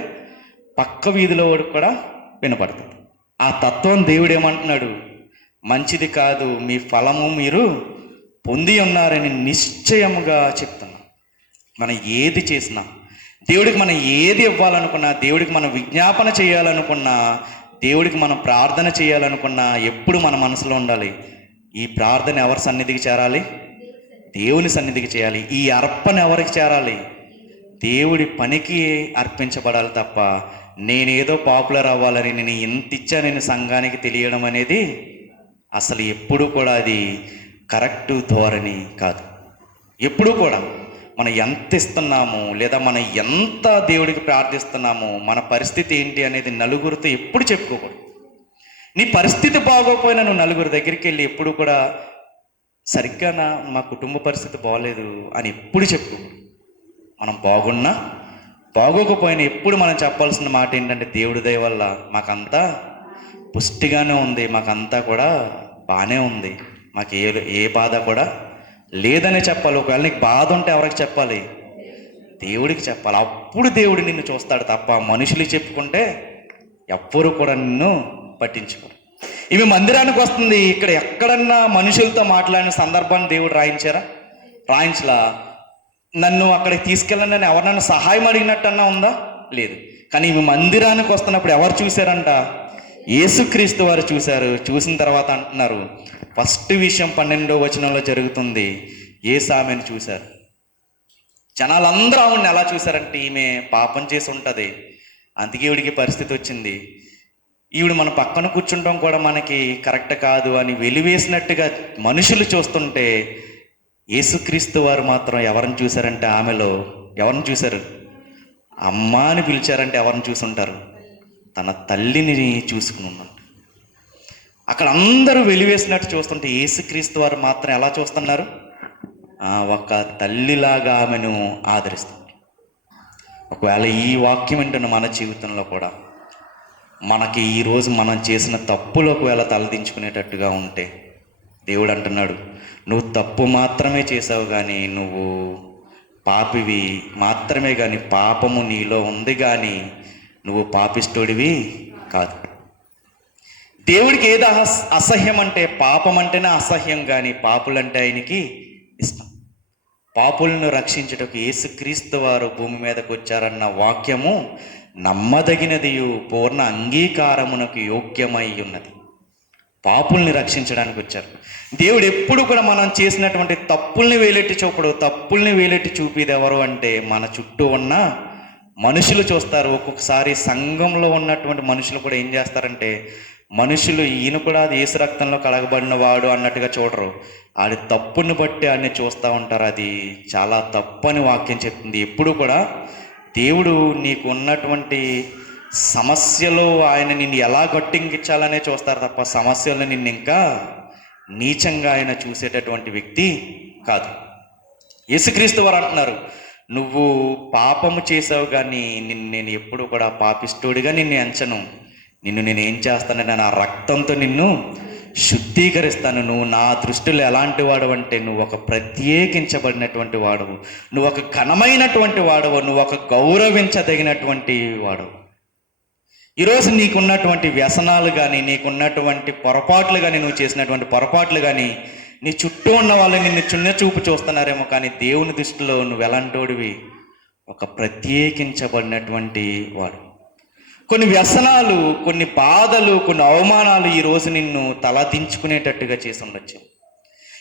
పక్క వీధిలో వాడికి కూడా వినపడుతుంది. ఆ తత్వం దేవుడు ఏమంటున్నాడు? మంచిది కాదు, మీ ఫలము మీరు పొంది ఉన్నారని నిశ్చయముగా చెప్తున్నాం. మనం ఏది చేసినా, దేవుడికి మనం ఏది ఇవ్వాలనుకున్నా, దేవుడికి మనం విజ్ఞాపన చేయాలనుకున్నా, దేవుడికి మనం ప్రార్థన చేయాలనుకున్నా ఎప్పుడు మన మనసులో ఉండాలి, ఈ ప్రార్థన ఎవరి సన్నిధికి చేరాలి? దేవుని సన్నిధికి చేయాలి. ఈ అర్పణ ఎవరికి చేరాలి? దేవుడి పనికి అర్పించబడాలి తప్ప నేనేదో పాపులర్ అవ్వాలని, నేను ఎంత ఇచ్చా నేను సంఘానికి తెలియడం అనేది అసలు ఎప్పుడు కూడా అది కరెక్ట్ ధోరణి కాదు. ఎప్పుడు కూడా మనం ఎంత ఇస్తున్నాము, లేదా మనం ఎంత దేవుడికి ప్రార్థిస్తున్నాము, మన పరిస్థితి ఏంటి అనేది నలుగురితో ఎప్పుడు చెప్పుకోకూడదు. నీ పరిస్థితి బాగోకపోయినా నువ్వు నలుగురి దగ్గరికి వెళ్ళి ఎప్పుడు కూడా సరిగ్గా మా కుటుంబ పరిస్థితి బాగోలేదు అని ఎప్పుడు చెప్పుకోకూడదు. మనం బాగున్నా బాగోకపోయినా ఎప్పుడు మనం చెప్పాల్సిన మాట ఏంటంటే, దేవుడి దయ వల్ల మాకంతా పుష్టిగానే ఉంది, మాకంతా కూడా బాగానే ఉంది, మాకు ఏ బాధ కూడా లేదనే చెప్పాలి. ఒకవేళ నీకు బాధ ఉంటే ఎవరికి చెప్పాలి? దేవుడికి చెప్పాలి. అప్పుడు దేవుడు నిన్ను చూస్తాడు తప్ప మనుషులు చెప్పుకుంటే ఎవ్వరూ కూడా నిన్ను పట్టించుకోరు. ఇవి మందిరానికి వస్తుంది. ఇక్కడ ఎక్కడన్నా మనుషులతో మాట్లాడిన సందర్భాన్ని దేవుడు రాయించలా. నన్ను అక్కడికి తీసుకెళ్ళండి అని ఎవరినైనా సహాయం అడిగినట్టన్నా ఉందా? లేదు. కానీ ఇవి మందిరానికి వస్తున్నప్పుడు ఎవరు చూశారంట? యేసుక్రీస్తు వారు చూశారు. చూసిన తర్వాత అంటున్నారు, ఫస్ట్ విషయం 12వ వచనంలో జరుగుతుంది. యేసు ఆమెను చూశారు. జనాలందరూ ఆమెను ఎలా చూశారంటే, ఈమె పాపం చేసి ఉంటుంది, అందుకే ఈవిడికి పరిస్థితి వచ్చింది, ఈవిడ మన పక్కన కూర్చుంటాం కూడా మనకి కరెక్ట్ కాదు అని వెలివేసినట్టుగా మనుషులు చూస్తుంటే, యేసుక్రీస్తు వారు మాత్రం ఎవరిని చూశారంటే, ఆమెలో ఎవరిని చూశారు? అమ్మ అని పిలిచారంటే ఎవరిని చూసుంటారు? తన తల్లిని చూసుకుని ఉన్నాడు. అక్కడ అందరూ వెలివేసినట్టు చూస్తుంటే యేసుక్రీస్తు వారు మాత్రం ఎలా చూస్తున్నారు? ఒక తల్లిలాగా ఆమెను ఆదరిస్తున్నారు. ఒకవేళ ఈ వాక్యం వింటున్న మన జీవితంలో కూడా మనకి ఈరోజు మనం చేసిన తప్పులు ఒకవేళ తలదించుకునేటట్టుగా ఉంటే, దేవుడు అంటున్నాడు, నువ్వు తప్పు మాత్రమే చేసావు కానీ నువ్వు పాపివి మాత్రమే, కానీ పాపము నీలో ఉంది కానీ నువ్వు పాపిస్తోడివి కాదు. దేవుడికి ఏది అసహ్యం అంటే, పాపం అంటేనే అసహ్యం, కానీ పాపులంటే ఆయనకి ఇష్టం. పాపులను రక్షించుటకు యేసుక్రీస్తు వారు భూమి మీదకు వచ్చారన్న వాక్యము నమ్మదగినదియు పూర్ణ అంగీకారమునకు యోగ్యమై ఉన్నది. పాపుల్ని రక్షించడానికి వచ్చారు. దేవుడు ఎప్పుడు కూడా మనం చేసినటువంటి తప్పుల్ని వేలెట్టి చూపడు. తప్పుల్ని వేలెట్టి చూపేది ఎవరు అంటే, మన చుట్టూ ఉన్న మనుషులు చూస్తారు. ఒక్కొక్కసారి సంఘంలో ఉన్నటువంటి మనుషులు కూడా ఏం చేస్తారంటే, మనుషులు ఈయన కూడా అది యేసు రక్తంలో కడగబడిన వాడు అన్నట్టుగా చూడరు. ఆడి తప్పుని బట్టి ఆడిని చూస్తూ ఉంటారు. అది చాలా తప్పు అని వాక్యం చెప్తుంది. ఎప్పుడు కూడా దేవుడు నీకు ఉన్నటువంటి సమస్యలో ఆయన నిన్ను ఎలా గట్టించాలనే చూస్తారు తప్ప సమస్యలను నిన్ను ఇంకా నీచంగా ఆయన చూసేటటువంటి వ్యక్తి కాదు. యేసుక్రీస్తు వారు అంటున్నారు, నువ్వు పాపము చేసావు కానీ నేను ఎప్పుడు కూడా పాపిష్టుడిగా నిన్ను ఎంచను. నిన్ను నేను ఏం చేస్తానంటే, నా రక్తంతో నిన్ను శుద్ధీకరిస్తాను. నువ్వు నా దృష్టిలో ఎలాంటి వాడు అంటే, నువ్వు ఒక ప్రత్యేకించబడినటువంటి వాడవు, నువ్వు ఒక ఘనమైనటువంటి వాడవు, నువ్వు ఒక గౌరవించదగినటువంటి వాడవు. ఈరోజు నీకున్నటువంటి వ్యసనాలు కానీ, నీకున్నటువంటి పొరపాట్లు కానీ, నువ్వు చేసినటువంటి పొరపాట్లు కానీ, నీ చుట్టూ ఉన్న వాళ్ళు నిన్ను చిన్న చూపు చూస్తున్నారేమో, కానీ దేవుని దృష్టిలో నువ్వు ఎలాంటోడివి? ఒక ప్రత్యేకించబడినటువంటి వాడు. కొన్ని వ్యసనాలు, కొన్ని బాధలు, కొన్ని అవమానాలు ఈరోజు నిన్ను తలదించుకునేటట్టుగా చేసి ఉండొచ్చు.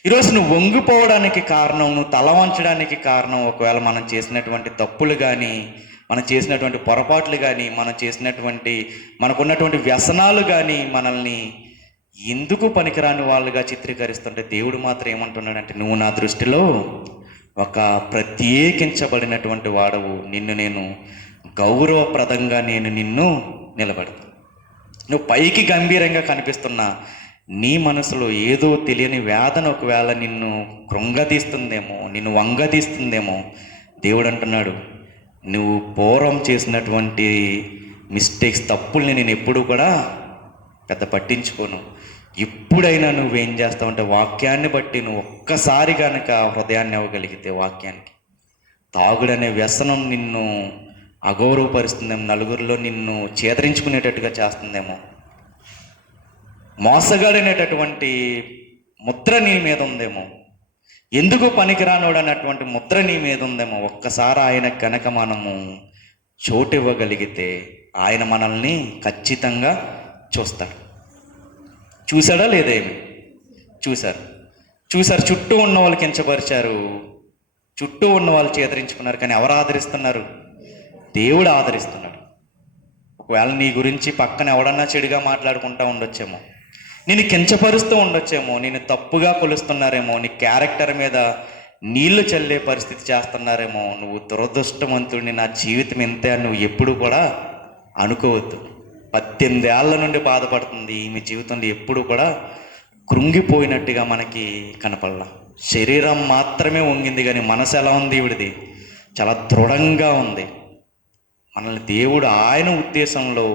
ఈరోజు నువ్వు వంగిపోవడానికి కారణం, నువ్వు తల వంచడానికి కారణం ఒకవేళ మనం చేసినటువంటి తప్పులు కానీ, మనం చేసినటువంటి పొరపాట్లు కానీ, మనం చేసినటువంటి మనకున్నటువంటి వ్యసనాలు కానీ మనల్ని ఎందుకు పనికిరాని వాళ్ళుగా చిత్రీకరిస్తుంటే దేవుడు మాత్రం ఏమంటున్నాడంటే, నువ్వు నా దృష్టిలో ఒక ప్రత్యేకించబడినటువంటి వాడవు, నిన్ను నేను గౌరవప్రదంగా నిన్ను నిలబెడతాను. నువ్వు పైకి గంభీరంగా కనిపిస్తున్నా నీ మనసులో ఏదో తెలియని వేదన ఒకవేళ నిన్ను కృంగతీస్తుందేమో, నిన్ను వంగతీస్తుందేమో. దేవుడు అంటున్నాడు, నువ్వు పూర్వం చేసినటువంటి మిస్టేక్స్, తప్పుల్ని నేను ఎప్పుడూ కూడా పెద్ద పట్టించుకోను. ఎప్పుడైనా నువ్వేం చేస్తావంటే వాక్యాన్ని బట్టి నువ్వు ఒక్కసారి కనుక హృదయాన్ని ఇవ్వగలిగితే వాక్యానికి, తాగుడనే వ్యసనం నిన్ను అగౌరవపరుస్తుందేమో, నలుగురిలో నిన్ను చేదరించుకునేటట్టుగా చేస్తుందేమో, మోసగాడనేటటువంటి ముద్ర నీ మీద ఉందేమో, ఎందుకు పనికిరానోడు అన్నటువంటి ముద్ర నీ మీద ఉందేమో. ఒక్కసారి ఆయన కనుక మనము చోటు ఇవ్వగలిగితే ఆయన మనల్ని ఖచ్చితంగా చూస్తాడు. చూశాడా లేదేమి? చూశారు. చుట్టూ ఉన్న వాళ్ళు కించపరిచారు, చుట్టూ ఉన్న వాళ్ళు చేదరించుకున్నారు. కానీ ఎవరు ఆదరిస్తున్నారు? దేవుడు ఆదరిస్తున్నాడు. ఒకవేళ నీ గురించి పక్కన ఎవడన్నా చెడుగా మాట్లాడుకుంటూ ఉండొచ్చేమో, నేను కించపరుస్తూ ఉండొచ్చేమో, నేను తప్పుగా కొలుస్తున్నారేమో, నీ క్యారెక్టర్ మీద నీళ్లు చల్లే పరిస్థితి చేస్తున్నారేమో, నువ్వు దురదృష్టవంతుడిని, నా జీవితం ఇంతే అని నువ్వు ఎప్పుడు కూడా అనుకోవద్దు. 18 ఏళ్ల నుండి బాధపడుతుంది, ఈమె జీవితంలో ఎప్పుడు కూడా కృంగిపోయినట్టుగా మనకి కనపడలా. శరీరం మాత్రమే వంగింది, కానీ మనసు ఎలా ఉంది? ఈవిడిది చాలా దృఢంగా ఉంది. మనల్ని దేవుడు ఆయన ఉద్దేశంలో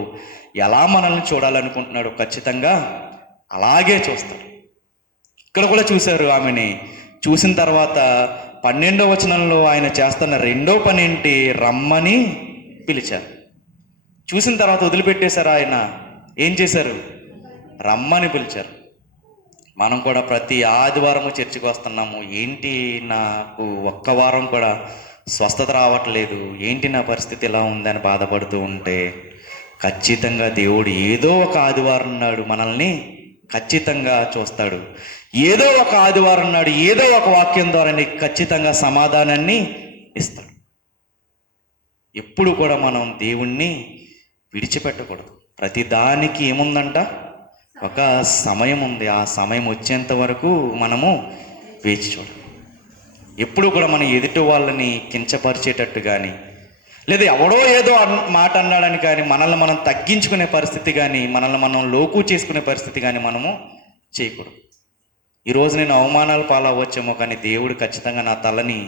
ఎలా మనల్ని చూడాలనుకుంటున్నాడు ఖచ్చితంగా అలాగే చూస్తాడు. ఇక్కడ కూడా చూశారు ఆమెని. చూసిన తర్వాత 12వ వచనంలో ఆయన చేస్తున్న రెండో పని ఏంటి? రమ్మని పిలిచారు. చూసిన తర్వాత వదిలిపెట్టేశారు. ఆయన ఏం చేశారు? రమ్మని పిలిచారు. మనం కూడా ప్రతి ఆదివారము చర్చికి వస్తున్నాము. ఏంటి నాకు ఒక్క వారం కూడా స్వస్థత రావట్లేదు, ఏంటి నా పరిస్థితి ఎలా ఉందని బాధపడుతూ ఉంటే, ఖచ్చితంగా దేవుడు ఏదో ఒక ఆదివారం నాడు మనల్ని ఖచ్చితంగా చూస్తాడు. ఏదో ఒక ఆదివారం నాడు ఏదో ఒక వాక్యం ద్వారా నీకు ఖచ్చితంగా సమాధానాన్ని ఇస్తాడు. ఎప్పుడు కూడా మనం దేవుణ్ణి విడిచిపెట్టకూడదు. ప్రతి దానికి ఏముందంట? ఒక సమయం ఉంది. ఆ సమయం వచ్చేంత వరకు మనము వేచి చూడాలి. ఎప్పుడు కూడా మనం ఎదుటి వాళ్ళని కించపరిచేటట్టు కానీ, లేదా ఎవడో ఏదో మాట అన్నాడని కానీ మనల్ని మనం తగ్గించుకునే పరిస్థితి కానీ, మనల్ని మనం లోకు చేసుకునే పరిస్థితి కానీ మనము చేయకూడదు. ఈరోజు నేను అవమానాలు పాలవ్వచ్చేమో, కానీ దేవుడు ఖచ్చితంగా నా తలని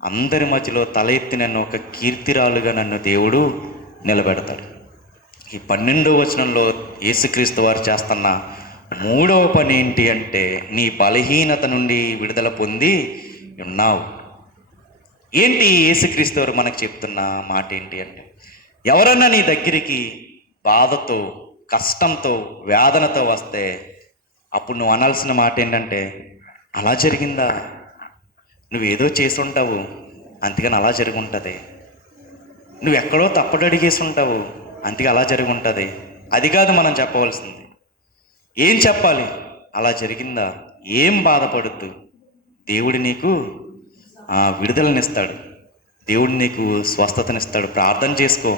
అందరి మధ్యలో తల ఎత్తి నన్ను ఒక కీర్తిరాలుగా నన్ను దేవుడు నిలబెడతాడు. ఈ 12వ వచనంలో యేసుక్రీస్తు వారు చేస్తున్న 3వ పని ఏంటి అంటే, నీ బలహీనత నుండి విడుదల పొంది ఉన్నావు. ఏంటి యేసుక్రీస్తు వారు మనకు చెప్తున్న మాట ఏంటి అంటే, ఎవరన్నా నీ దగ్గరికి బాధతో, కష్టంతో, వేదనతో వస్తే అప్పుడు నువ్వు అనాల్సిన మాట ఏంటంటే, అలా జరిగిందా, నువ్వేదో చేసి ఉంటావు అందుకని అలా జరిగి ఉంటుంది, నువ్వెక్కడో తప్పుడు అడిగేసి ఉంటావు అందుకే అలా జరిగి ఉంటుంది. అది కాదు మనం చెప్పవలసింది. ఏం చెప్పాలి? అలా జరిగిందా, ఏం బాధపడద్దు, దేవుడు నీకు విడుదలనిస్తాడు, దేవుడు నీకు స్వస్థతనిస్తాడు. ప్రార్థన చేసుకో,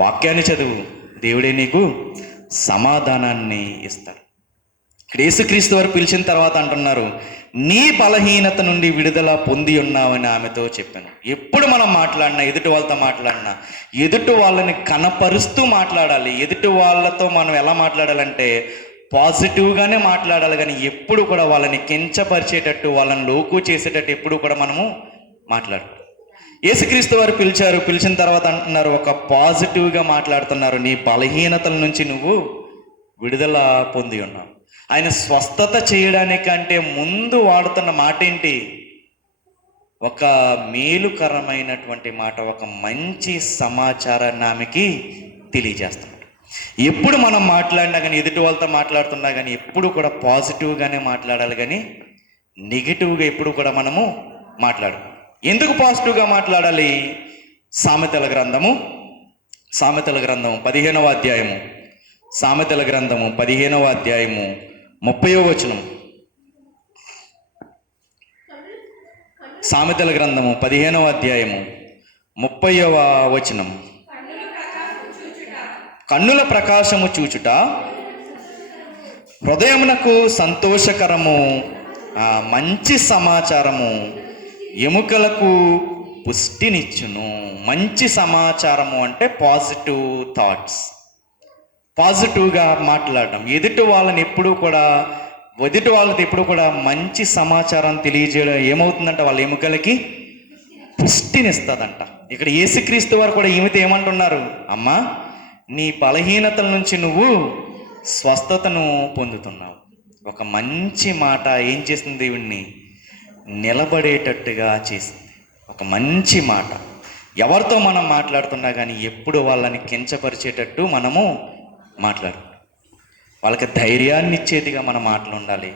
వాక్యాన్ని చదువు, దేవుడే నీకు సమాధానాన్ని ఇస్తాడు. ఇక్కడ యేసుక్రీస్తు వారు పిలిచిన తర్వాత అంటున్నారు, నీ బలహీనత నుండి విడుదల పొంది ఉన్నావని ఆమెతో చెప్పాను. ఎప్పుడు మనం మాట్లాడినా, ఎదుటి వాళ్ళతో మాట్లాడినా, ఎదుటి వాళ్ళని కనపరుస్తూ మాట్లాడాలి. ఎదుటి వాళ్ళతో మనం ఎలా మాట్లాడాలంటే పాజిటివ్గానే మాట్లాడాలి, కానీ ఎప్పుడు కూడా వాళ్ళని కించపరిచేటట్టు, వాళ్ళని లోకు చేసేటట్టు ఎప్పుడు కూడా మనము మాట్లాడాలి. యేసుక్రీస్తు వారు పిలిచారు. పిలిచిన తర్వాత అంటున్నారు, ఒక పాజిటివ్గా మాట్లాడుతున్నారు, నీ బలహీనతల నుంచి నువ్వు విడుదల పొంది ఉన్నావు. ఆయన స్వస్థత చేయడానికంటే ముందు వాడుతున్న మాట ఏంటి? ఒక మేలుకరమైనటువంటి మాట, ఒక మంచి సమాచారాన్ని ఆమెకి తెలియజేస్తున్నాడు. ఎప్పుడు మనం మాట్లాడినా కానీ, ఎదుటి వాళ్ళతో మాట్లాడుతున్నా కానీ ఎప్పుడు కూడా పాజిటివ్గానే మాట్లాడాలి, కానీ నెగిటివ్గా ఎప్పుడు కూడా మనము మాట్లాడాలి. ఎందుకు పాజిటివ్గా మాట్లాడాలి? సామెతల గ్రంథము 15వ అధ్యాయము, సామెతల గ్రంథము 15వ అధ్యాయము 30వ వచనం. సామెతల గ్రంథము 15వ అధ్యాయము 30వ వచనం. కన్నుల ప్రకాశము చూచుట హృదయమునకు సంతోషకరము మంచి సమాచారము ఎముకలకు పుష్టినిచ్చును. మంచి సమాచారము అంటే పాజిటివ్ థాట్స్, పాజిటివ్గా మాట్లాడడం. ఎదుటి వాళ్ళతో ఎప్పుడు కూడా మంచి సమాచారం తెలియజేయడం ఏమవుతుందంట, వాళ్ళ ఎముకలకి పుష్టినిస్తుందంట. ఇక్కడ యేసుక్రీస్తు వారు కూడా ఈమెతో ఏమంటున్నారు, అమ్మా నీ బలహీనతల నుంచి నువ్వు స్వస్థతను పొందుతున్నావు. ఒక మంచి మాట ఏం చేసింది, దేవుణ్ణి నిలబడేటట్టుగా చేసింది. ఒక మంచి మాట. ఎవరితో మనం మాట్లాడుతున్నా కానీ ఎప్పుడు వాళ్ళని కించపరిచేటట్టు మనము మాట్లాడు. వాళ్ళకి ధైర్యాన్ని ఇచ్చేదిగా మన మాటలు ఉండాలి,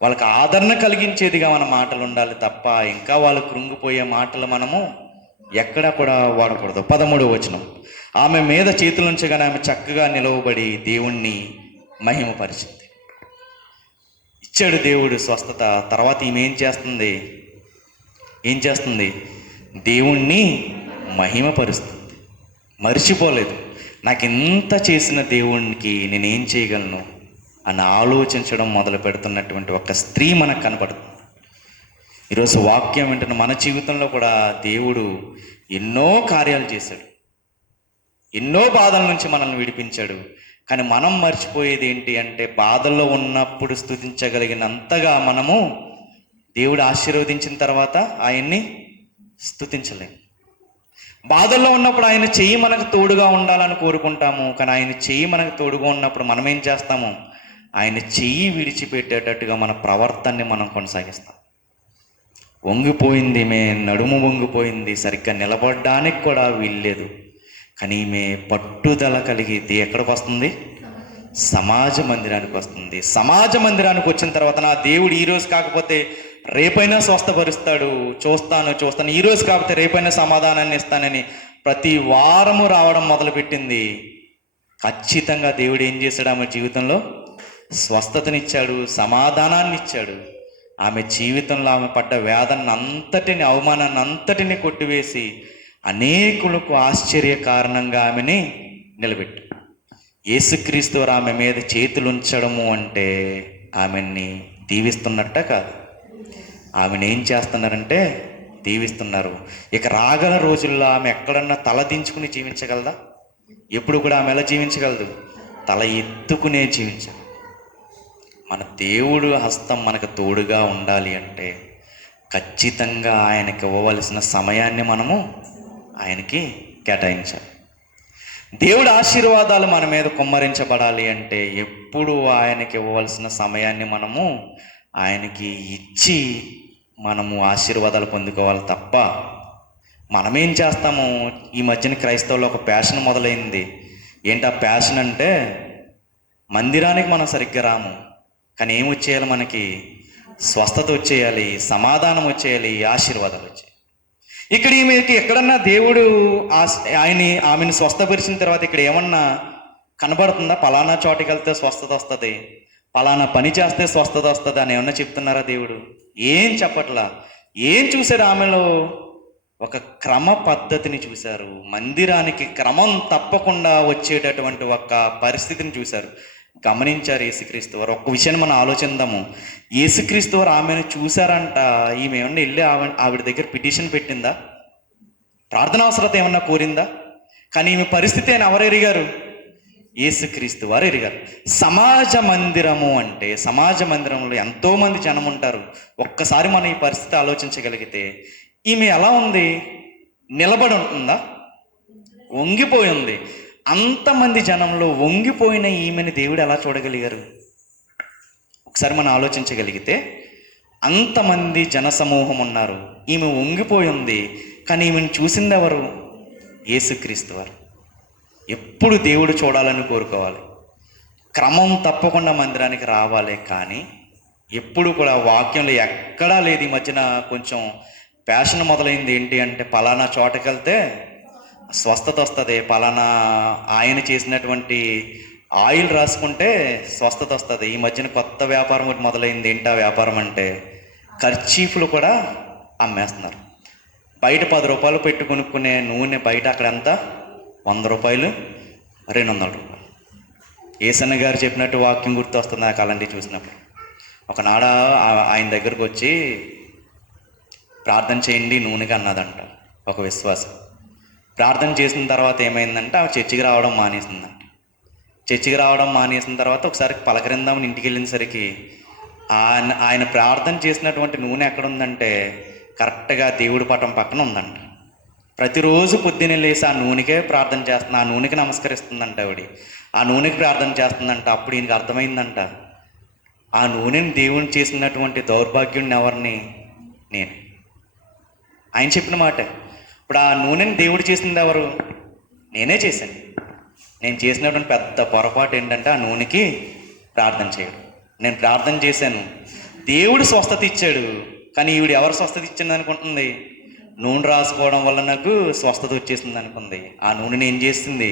వాళ్ళకి ఆదరణ కలిగించేదిగా మన మాటలు ఉండాలి తప్ప ఇంకా వాళ్ళు కృంగిపోయే మాటలు మనము ఎక్కడా కూడా వాడకూడదు. 13వ వచనం, ఆమె మీద చేతులు ఉంచగానే ఆమె చక్కగా నిలవబడి దేవుణ్ణి మహిమపరిచింది. ఇచ్చాడు దేవుడు స్వస్థత. తర్వాత ఈమె ఏం చేస్తుంది, దేవుణ్ణి మహిమపరుస్తుంది. మర్చిపోలేదు, నాకు ఇంత చేసిన దేవునికి నేనేం చేయగలను అని ఆలోచించడం మొదలు పెడుతున్నటువంటి ఒక స్త్రీ మనకు కనపడుతుంది. ఈరోజు వాక్యం వింటున్న మన జీవితంలో కూడా దేవుడు ఎన్నో కార్యాలు చేశాడు, ఎన్నో బాధల నుంచి మనల్ని విడిపించాడు. కానీ మనం మర్చిపోయేది ఏంటి అంటే, బాధల్లో ఉన్నప్పుడు స్తుతించగలిగినంతగా మనము దేవుడు ఆశీర్వదించిన తర్వాత ఆయన్ని స్తుతించలేము. బాధల్లో ఉన్నప్పుడు ఆయన చెయ్యి మనకు తోడుగా ఉండాలని కోరుకుంటాము, కానీ ఆయన చెయ్యి మనకు తోడుగా ఉన్నప్పుడు మనం ఏం చేస్తాము, ఆయన చెయ్యి విడిచిపెట్టేటట్టుగా మన ప్రవర్తనని మనం కొనసాగిస్తాం. వంగిపోయింది, నడుము వంగిపోయింది, సరిగ్గా నిలబడడానికి కూడా వీల్లేదు. కానీ ఈమె పట్టుదల కలిగితే ఎక్కడికి వస్తుంది, సమాజ మందిరానికి వస్తుంది. సమాజ మందిరానికి వచ్చిన తర్వాత నా దేవుడు ఈరోజు కాకపోతే రేపైనా స్వస్థపరుస్తాడు, చూస్తాను, ఈరోజు కాకపోతే రేపైనా సమాధానాన్ని ఇస్తానని ప్రతి వారము రావడం మొదలుపెట్టింది. ఖచ్చితంగా దేవుడు ఏం చేశాడు, ఆమె జీవితంలో స్వస్థతనిచ్చాడు, సమాధానాన్ని ఇచ్చాడు. ఆమె జీవితంలో ఆమె పడ్డ వేదన అంతటిని, అవమానాన్ని అంతటిని కొట్టివేసి అనేకులకు ఆశ్చర్య కారణంగా ఆమెని నిలబెట్టు. యేసుక్రీస్తు వారు ఆమె మీద చేతులు ఉంచడము అంటే ఆమెని దీవిస్తున్నట్ట కాదు, ఆమెను ఏం చేస్తున్నారంటే దీవిస్తున్నారు. ఇక రాగల రోజుల్లో ఆమె ఎక్కడన్నా తల దించుకుని జీవించగలదా? ఎప్పుడు కూడా ఆమె ఎలా జీవించగలదు, తల ఎత్తుకునే జీవించాలి. మన దేవుడు హస్తం మనకు తోడుగా ఉండాలి అంటే ఖచ్చితంగా ఆయనకి ఇవ్వవలసిన సమయాన్ని మనము ఆయనకి కేటాయించాలి. దేవుడి ఆశీర్వాదాలు మన మీద కుమ్మరించబడాలి అంటే ఎప్పుడు ఆయనకి ఇవ్వవలసిన సమయాన్ని మనము ఆయనకి ఇచ్చి మనము ఆశీర్వాదాలు పొందుకోవాలి తప్ప మనమేం చేస్తాము. ఈ మధ్యన క్రైస్తవుల్లో ఒక ప్యాషన్ మొదలైంది. ఏంటి ఆ ప్యాషన్ అంటే, మందిరానికి మనం సరిగ్గా రాము, కానీ ఏం వచ్చేయాలి, మనకి స్వస్థత వచ్చేయాలి, సమాధానం వచ్చేయాలి, ఆశీర్వాదాలు వచ్చాయి. ఇక్కడ ఈమెకి ఎక్కడన్నా దేవుడు ఆమెను స్వస్థపరిచిన తర్వాత ఇక్కడ ఏమన్నా కనబడుతుందా? పలానా చోటుకి వెళ్తే స్వస్థత వస్తుంది, పలానా పని చేస్తే స్వస్థత వస్తుంది అని ఏమన్నా చెప్తున్నారా? దేవుడు ఏం చెప్పట్లా. ఏం చూశారు ఆమెలో? ఒక క్రమ పద్ధతిని చూశారు. మందిరానికి క్రమం తప్పకుండా వచ్చేటటువంటి ఒక పరిస్థితిని చూశారు, గమనించారు యేసుక్రీస్తు వారు. ఒక్క విషయాన్ని మనం ఆలోచిద్దాము. యేసుక్రీస్తు వారు ఆమెను చూశారంట. ఈమె ఏమన్నా వెళ్ళి ఆవిడ దగ్గర పిటిషన్ పెట్టిందా? ప్రార్థన అవసరత ఏమన్నా కోరిందా? కానీ ఈమె పరిస్థితి ఆయన ఎవరు ఎరిగారు? యేసుక్రీస్తు వారు ఎరిగారు. సమాజ మందిరము అంటే, సమాజ మందిరంలో ఎంతోమంది జనం ఉంటారు. ఒక్కసారి మనం ఈ పరిస్థితి ఆలోచించగలిగితే ఈమె ఎలా ఉంది? నిలబడి ఉంటుందా? వంగిపోయి ఉంది. అంతమంది జనంలో వంగిపోయిన ఈమెను దేవుడు ఎలా చూడగలిగారు? ఒకసారి మనం ఆలోచించగలిగితే, అంతమంది జనసమూహం ఉన్నారు, ఈమె వంగిపోయి ఉంది, కానీ ఈమెను చూసింది ఎవరు? యేసుక్రీస్తు వారు. ఎప్పుడు దేవుడు చూడాలని కోరుకోవాలి, క్రమం తప్పకుండా మందిరానికి రావాలి. కానీ ఎప్పుడు కూడా వాక్యంలో ఎక్కడా లేదు. ఈ మధ్యన కొంచెం ప్యాషన్ మొదలైంది. ఏంటి అంటే, పలానా చోటకి వెళ్తే స్వస్థత వస్తుంది, పలానా ఆయన చేసినటువంటి ఆయిల్ రాసుకుంటే స్వస్థత వస్తుంది. ఈ మధ్యన కొత్త వ్యాపారం ఒకటి మొదలైంది. ఏంటి ఆ వ్యాపారం అంటే, కర్చీఫ్లు కూడా అమ్మేస్తున్నారు. బయట 10 రూపాయలు పెట్టి కొనుక్కునే నూనె బయట అక్కడ ఎంత? 100 రూపాయలు, 200 రూపాయలు. ఏసన్న గారు చెప్పినట్టు వాక్యం గుర్తు వస్తుంది నాకు అలాంటివి చూసినప్పుడు. ఒకనాడ ఆయన దగ్గరకు వచ్చి ప్రార్థన చేయండి నూనెగా అన్నదంట ఒక విశ్వాసం. ప్రార్థన చేసిన తర్వాత ఏమైందంటే ఆమె చర్చికి రావడం మానేసిందంట. చర్చికి రావడం మానేసిన తర్వాత ఒకసారి పలకరిందామని ఇంటికి వెళ్ళినసరికి ఆయన ప్రార్థన చేసినటువంటి నూనె ఎక్కడ ఉందంటే కరెక్ట్గా దేవుడి పటం పక్కన ఉందంట. ప్రతిరోజు పొద్దున్నే లేసి ఆ నూనెకే ప్రార్థన చేస్తుంది, ఆ నూనెకి నమస్కరిస్తుందంట ఆవిడ, ఆ నూనెకి ప్రార్థన చేస్తుందంట. అప్పుడు ఈయనకి అర్థమైందంట, ఆ నూనెని దేవుని చేసినటువంటి దౌర్భాగ్యుడిని ఎవరిని? నేను. ఆయన చెప్పిన మాట. ఇప్పుడు ఆ నూనెని దేవుడు చేసింది ఎవరు? నేనే చేశాను. నేను చేసినటువంటి పెద్ద పొరపాటు ఏంటంటే ఆ నూనెకి ప్రార్థన చేయడం. నేను ప్రార్థన చేశాను, దేవుడు స్వస్థత ఇచ్చాడు, కానీ ఈవిడ ఎవరు స్వస్థత ఇచ్చింది అనుకుంటుంది? నూనె రాసుకోవడం వల్ల నాకు స్వస్థత వచ్చేసింది అనుకుంది. ఆ నూనెని ఏం చేసింది?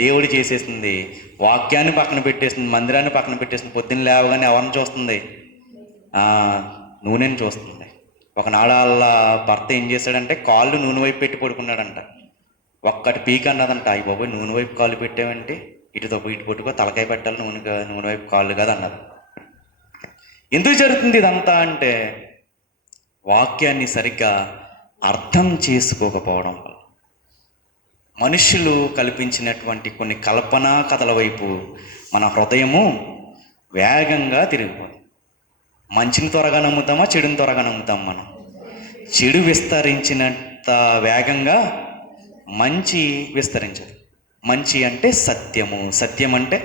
దేవుడు చేసేసింది. వాక్యాన్ని పక్కన పెట్టేసింది, మందిరాన్ని పక్కన పెట్టేసింది. పొద్దున్న లేవగానే ఎవరిని చూస్తుంది? నూనెని చూస్తుంది. ఒకనాడు వాళ్ళ భర్త ఏం చేశాడంటే కాళ్ళు నూనె వైపు పెట్టి పడుకున్నాడంట. ఒక్కటి పీక్ అన్నదంట, అయ్యి బాబోయ్ నూనె వైపు కాళ్ళు పెట్టావంటే ఇటుతో ఇటు పట్టుకో, తలకాయ పెట్టాలి, నూనె వైపు కాళ్ళు కాదు అన్నది. ఎందుకు జరుగుతుంది ఇదంతా అంటే వాక్యాన్ని సరిగ్గా అర్థం చేసుకోకపోవడం వల్ల. మనుషులు కల్పించినటువంటి కొన్ని కల్పనా కథల వైపు మన హృదయము వేగంగా తిరిగిపోతుంది. మంచిని త్వరగా నమ్ముతామా, చెడుని త్వరగా నమ్ముతాం? మనం చెడు విస్తరించినంత వేగంగా మంచి విస్తరించదు. మంచి అంటే సత్యము, సత్యం అంటే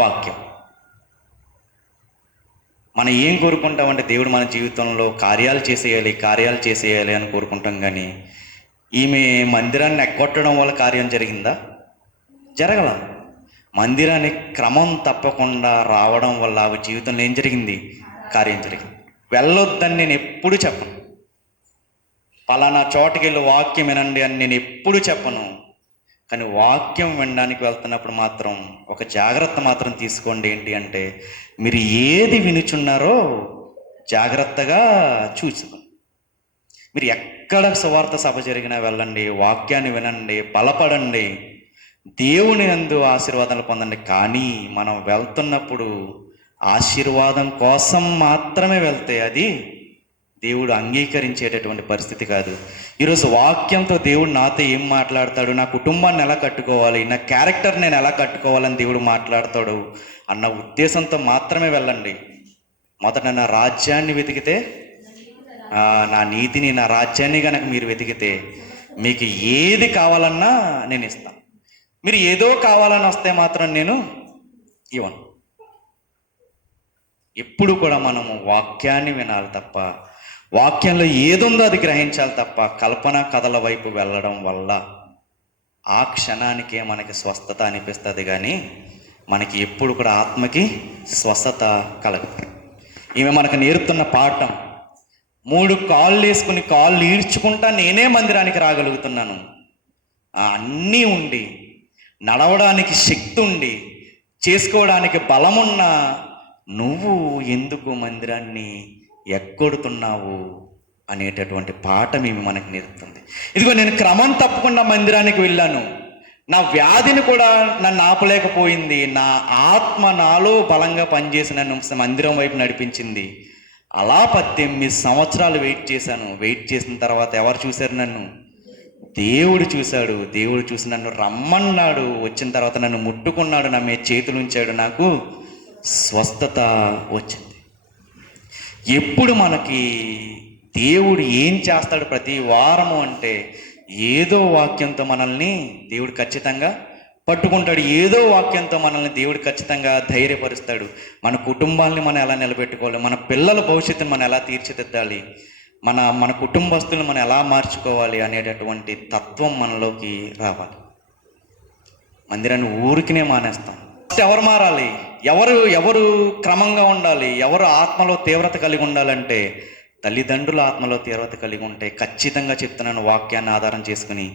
వాక్యం. మనం ఏం కోరుకుంటామంటే దేవుడు మన జీవితంలో కార్యాలు చేసేయాలి అని కోరుకుంటాం. కానీ ఈమె మందిరాన్ని ఎగ్గొట్టడం వల్ల కార్యం జరిగిందా? జరగల. మందిరాన్ని క్రమం తప్పకుండా రావడం వల్ల ఆమె జీవితంలో ఏం జరిగింది? కార్యం జరిగింది. వెళ్ళొద్దని నేను ఎప్పుడు చెప్పను, పలానా చోటుకి వెళ్ళి వాక్యం వినండి అని నేను ఎప్పుడు చెప్పను. కానీ వాక్యం వినడానికి వెళ్తున్నప్పుడు మాత్రం ఒక జాగ్రత్త మాత్రం తీసుకోండి. ఏంటి అంటే మీరు ఏది వినుచున్నారో జాగ్రత్తగా చూసుకోండి. మీరు ఎక్కడ సువార్త సభ జరిగినా వెళ్ళండి, వాక్యాన్ని వినండి, బలపడండి, దేవుని యందు ఆశీర్వాదాలు పొందండి. కానీ మనం వెళ్తున్నప్పుడు ఆశీర్వాదం కోసం మాత్రమే వెళ్తే అది దేవుడు అంగీకరించేటటువంటి పరిస్థితి కాదు. ఈరోజు వాక్యంతో దేవుడు నాతో ఏం మాట్లాడతాడు, నా కుటుంబాన్ని ఎలా కట్టుకోవాలి, నా క్యారెక్టర్ నేను ఎలా కట్టుకోవాలని దేవుడు మాట్లాడతాడు అన్న ఉద్దేశంతో మాత్రమే వెళ్ళండి. మొదట నా రాజ్యాన్ని వెతికితే, నా నీతిని, నా రాజ్యాన్ని కనుక మీరు వెతికితే మీకు ఏది కావాలన్నా నేను ఇస్తాను. మీరు ఏదో కావాలని వస్తే మాత్రం నేను ఇవ్వను. ఎప్పుడు కూడా మనము వాక్యాన్ని వినాలి తప్ప, వాక్యంలో ఏదుందో అది గ్రహించాలి తప్ప కల్పన కథల వైపు వెళ్ళడం వల్ల ఆ క్షణానికే మనకి స్వస్థత అనిపిస్తుంది, కానీ మనకి ఎప్పుడు కూడా ఆత్మకి స్వస్థత కలగదు. ఈమె మనకు నేర్పుతున్న పాఠం, 3 కాళ్ళు వేసుకుని కాళ్ళు ఈడ్చుకుంటా నేనే మందిరానికి రాగలుగుతున్నాను, అన్నీ ఉండి నడవడానికి శక్తి ఉండి చేసుకోవడానికి బలమున్న నువ్వు ఎందుకు మందిరాన్ని ఎగ్గొడుతున్నావు అనేటటువంటి పాఠం ఏమి మనకు నేర్పుతుంది. ఇదిగో నేను క్రమం తప్పకుండా మందిరానికి వెళ్ళాను, నా వ్యాధిని కూడా నన్ను ఆపలేకపోయింది, నా ఆత్మ నాలో బలంగా పనిచేసి నన్ను మందిరం వైపు నడిపించింది. అలా 18 సంవత్సరాలు వెయిట్ చేశాను. వెయిట్ చేసిన తర్వాత ఎవరు చూశారు నన్ను? దేవుడు చూశాడు. దేవుడు చూసి నన్ను రమ్మన్నాడు. వచ్చిన తర్వాత నన్ను ముట్టుకున్నాడు, నా మీద చేతులు ఉంచాడు, నాకు స్వస్థత వచ్చింది. ఎప్పుడు మనకి దేవుడు ఏం చేస్తాడు ప్రతి వారము అంటే ఏదో వాక్యంతో మనల్ని దేవుడు ఖచ్చితంగా పట్టుకుంటాడు. ఏదో వాక్యంతో మనల్ని దేవుడు ఖచ్చితంగా ధైర్యపరుస్తాడు. మన కుటుంబాన్ని మనం ఎలా నిలబెట్టుకోవాలి, మన పిల్లల భవిష్యత్తును మనం ఎలా తీర్చిదిద్దాలి, మన కుటుంబస్తులను మనం ఎలా మార్చుకోవాలి అనేటటువంటి తత్వం మనలోకి రావాలి. మందిరాన్ని ఊరికినే మానేస్తాం. ఎవరు మారాలి, ఎవరు క్రమంగా ఉండాలి, ఎవరు ఆత్మలో తీవ్రత కలిగి ఉండాలంటే తల్లిదండ్రుల ఆత్మలో తీవ్రత కలిగి ఉంటే ఖచ్చితంగా చెప్తున్నాను, వాక్యాన్ని ఆధారం చేసుకుని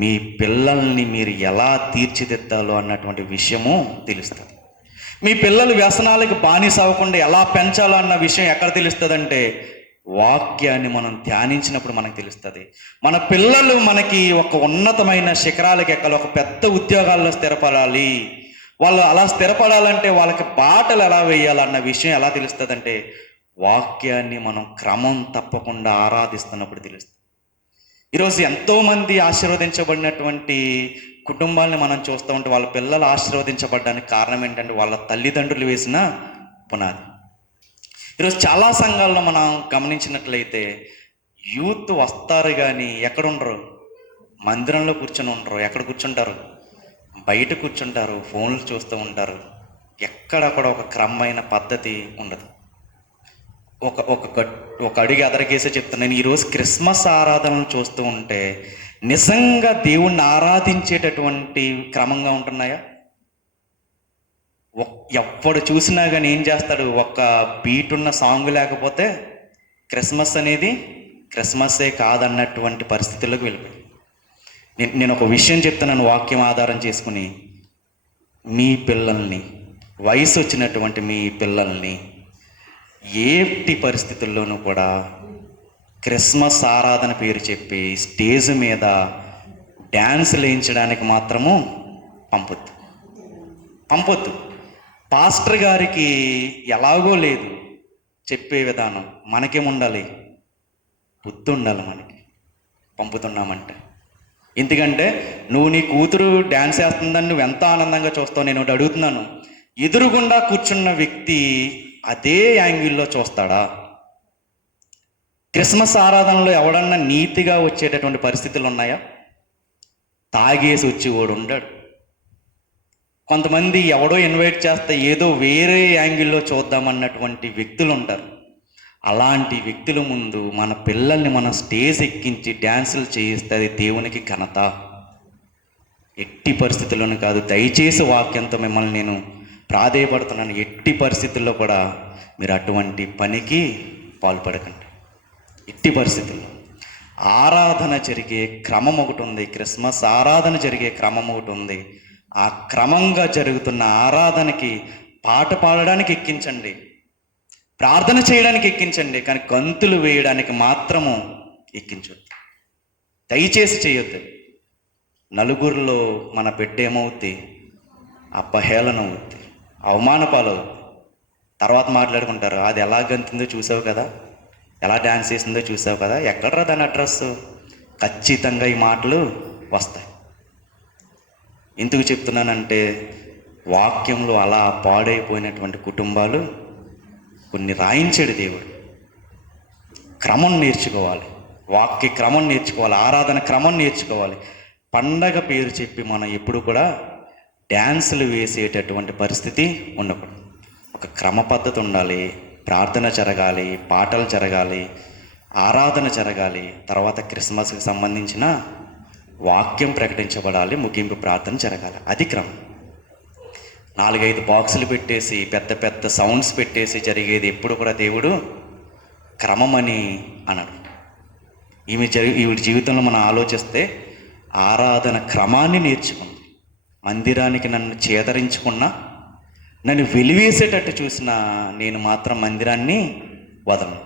మీ పిల్లల్ని మీరు ఎలా తీర్చిదిద్దాలో అన్నటువంటి విషయము తెలుస్తుంది. మీ పిల్లలు వ్యసనాలకు బానిస అవ్వకుండా ఎలా పెంచాలో అన్న విషయం ఎక్కడ తెలుస్తుందంటే వాక్యాన్ని మనం ధ్యానించినప్పుడు మనకు తెలుస్తుంది. మన పిల్లలు మనకి ఒక ఉన్నతమైన శిఖరాలకు ఎక్కాలి, ఒక పెద్ద ఉద్యోగాల్లో స్థిరపడాలి, వాళ్ళు అలా స్థిరపడాలంటే వాళ్ళకి బాటలు ఎలా వేయాలన్న విషయం ఎలా తెలుస్తుందంటే వాక్యాన్ని మనం క్రమం తప్పకుండా ఆరాధిస్తున్నప్పుడు తెలుస్తుంది. ఈరోజు ఎంతోమంది ఆశీర్వదించబడినటువంటి కుటుంబాలని మనం చూస్తూ ఉంటే వాళ్ళ పిల్లలు ఆశీర్వదించబడడానికి కారణం ఏంటంటే వాళ్ళ తల్లిదండ్రులు వేసిన పునాది. ఈరోజు చాలా సంఘాల్లో మనం గమనించినట్లయితే యూత్ వస్తారు కానీ ఎక్కడుండరు, మందిరంలో కూర్చొని ఉండరు. ఎక్కడ కూర్చుంటారు? బయట కూర్చుంటారు, ఫోన్లు చూస్తూ ఉంటారు. ఎక్కడ కూడా ఒక క్రమమైన పద్ధతి ఉండదు. ఒక ఒక ఒక అడుగు ఎదరికేసే చెప్తున్నాను. ఈరోజు క్రిస్మస్ ఆరాధనలు చూస్తూ ఉంటే నిజంగా దేవుణ్ణి ఆరాధించేటటువంటి క్రమంగా ఉంటున్నాయా? ఎప్పుడు చూసినా కానీ ఏం చేస్తాడు, ఒక్క బీట్ ఉన్న సాంగ్ లేకపోతే క్రిస్మస్ అనేది క్రిస్మస్సే కాదన్నటువంటి పరిస్థితుల్లోకి వెళ్ళిపోయి. నేను ఒక విషయం చెప్తున్నాను వాక్యం ఆధారం చేసుకుని. మీ పిల్లల్ని, వయసు వచ్చినటువంటి మీ పిల్లల్ని ఏటి పరిస్థితుల్లోనూ కూడా క్రిస్మస్ ఆరాధన పేరు చెప్పి స్టేజ్ మీద డ్యాన్సులు వేయించడానికి మాత్రము పంపొద్దు. పాస్టర్ గారికి ఎలాగో లేదు చెప్పే విధానం, మనకేముండాలి? బుద్ధి ఉండాలి మనకి పంపుతున్నామంటే. ఎందుకంటే నువ్వు నీ కూతురు డ్యాన్స్ వేస్తుందని నువ్వు ఎంత ఆనందంగా చూస్తావు. నేను ఒకటి అడుగుతున్నాను, ఎదురుగుండా కూర్చున్న వ్యక్తి అదే యాంగిల్లో చూస్తాడా? క్రిస్మస్ ఆరాధనలో ఎవడన్నా నీతిగా వచ్చేటటువంటి పరిస్థితులు ఉన్నాయా? తాగేసి వచ్చేవాడు ఉండడు. కొంతమంది ఎవడో ఇన్వైట్ చేస్తే ఏదో వేరే యాంగిల్లో చూద్దామన్నటువంటి వ్యక్తులు ఉంటారు. అలాంటి వ్యక్తుల ముందు మన పిల్లల్ని మనం స్టేజ్ ఎక్కించి డ్యాన్సులు చేయిస్తే అది దేవునికి ఘనత. ఎట్టి పరిస్థితుల్లోనూ కాదు. దయచేసి వాక్యంతో మిమ్మల్ని నేను ప్రాధేయపడుతున్నాను. ఎట్టి పరిస్థితుల్లో కూడా మీరు అటువంటి పనికి పాల్పడకండి. ఎట్టి పరిస్థితుల్లో ఆరాధన జరిగే క్రమం ఒకటి ఉంది. క్రిస్మస్ ఆరాధన జరిగే క్రమం ఒకటి ఉంది. ఆ క్రమంగా జరుగుతున్న ఆరాధనకి పాట పాడడానికి ఎక్కించండి, ప్రార్థన చేయడానికి ఎక్కించండి, కానీ గంతులు వేయడానికి మాత్రము ఎక్కించొద్దు. దయచేసి చేయొద్దు. నలుగురిలో మన బిడ్డ ఏమవుద్ది? అపహేళన అవుద్ది, అవమాన పాలవుద్ది. తర్వాత మాట్లాడుకుంటారు, అది ఎలా గంతుందో చూసావు కదా, ఎలా డ్యాన్స్ చేసిందో చూసావు కదా, ఎక్కడరా దాని అడ్రస్. ఖచ్చితంగా ఈ మాటలు వస్తాయి. ఎందుకు చెప్తున్నానంటే వాక్యంలో అలా పాడైపోయినటువంటి కుటుంబాలు కొన్ని రాయించాడు దేవుడు. క్రమం నేర్చుకోవాలి, వాక్య క్రమం నేర్చుకోవాలి, ఆరాధన క్రమం నేర్చుకోవాలి. పండగ పేరు చెప్పి మనం ఎప్పుడు కూడా డ్యాన్సులు వేసేటటువంటి పరిస్థితి ఉండకూడదు. ఒక క్రమ పద్ధతి ఉండాలి. ప్రార్థన జరగాలి, పాటలు జరగాలి, ఆరాధన జరగాలి. తర్వాత క్రిస్మస్కి సంబంధించిన వాక్యం ప్రకటించబడాలి, ముగింపు ప్రార్థన జరగాలి. అది క్రమం. 4-5 బాక్సులు పెట్టేసి పెద్ద పెద్ద సౌండ్స్ పెట్టేసి జరిగేది ఎప్పుడు కూడా దేవుడు క్రమం అని అనడు. ఈవిడ జీవితంలో మనం ఆలోచిస్తే ఆరాధన క్రమాన్ని నేర్చుకుంది. మందిరానికి నన్ను చేదరించుకున్నా, నన్ను వెలివేసేటట్టు చూసినా నేను మాత్రం మందిరాన్ని వదలను.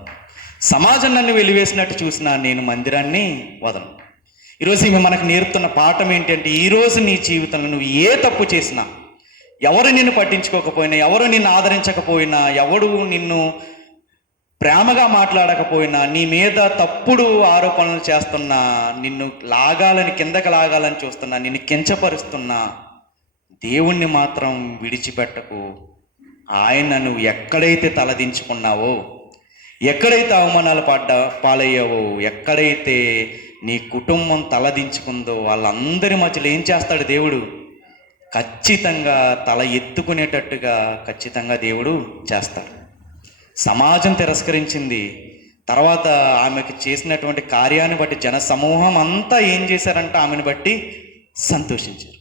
సమాజం నన్ను వెలివేసినట్టు చూసినా నేను మందిరాన్ని వదలను. ఈరోజు ఈమె మనకు నేర్పుతున్న పాఠం ఏంటంటే, ఈరోజు నీ జీవితంలో నువ్వు ఏ తప్పు చేసినా, ఎవరు నిన్ను పట్టించుకోకపోయినా, ఎవరు నిన్ను ఆదరించకపోయినా, ఎవడు నిన్ను ప్రేమగా మాట్లాడకపోయినా, నీ మీద తప్పుడు ఆరోపణలు చేస్తున్నా, నిన్ను లాగాలని కిందకి లాగాలని చూస్తున్నా, నిన్ను కించపరుస్తున్నా, దేవుణ్ణి మాత్రం విడిచిపెట్టకు. ఆయన నువ్వు ఎక్కడైతే తలదించుకున్నావో, ఎక్కడైతే అవమానాలు పాలయ్యావో, ఎక్కడైతే నీ కుటుంబం తలదించుకుందో వాళ్ళందరి మధ్యలో ఏం చేస్తాడు దేవుడు? ఖచ్చితంగా తల ఎత్తుకునేటట్టుగా ఖచ్చితంగా దేవుడు చేస్తాడు. సమాజం తిరస్కరించింది. తర్వాత ఆమెకు చేసినటువంటి కార్యాన్ని బట్టి జన సమూహం అంతా ఏం చేశారంటే ఆమెను బట్టి సంతోషించారు.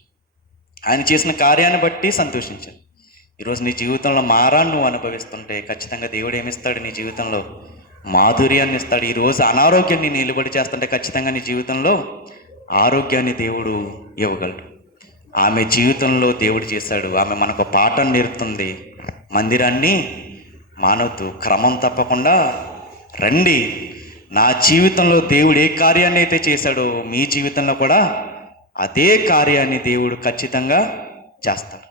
ఆయన చేసిన కార్యాన్ని బట్టి సంతోషించారు. ఈరోజు నీ జీవితంలో మారాన్ని నువ్వు అనుభవిస్తుంటే ఖచ్చితంగా దేవుడు ఏమిస్తాడు? నీ జీవితంలో మాధుర్యాన్ని ఇస్తాడు. ఈరోజు అనారోగ్యాన్ని నిలబడి చేస్తుంటే ఖచ్చితంగా నీ జీవితంలో ఆరోగ్యాన్ని దేవుడు ఇవ్వగలడు. ఆమె జీవితంలో దేవుడు చేశాడు. ఆమె మనకు పాఠం నేర్పుతుంది. మందిరాన్ని మానవద్దు, క్రమం తప్పకుండా రండి. నా జీవితంలో దేవుడు ఏ కార్యాన్ని అయితే చేశాడో మీ జీవితంలో కూడా అదే కార్యాన్ని దేవుడు ఖచ్చితంగా చేస్తాడు.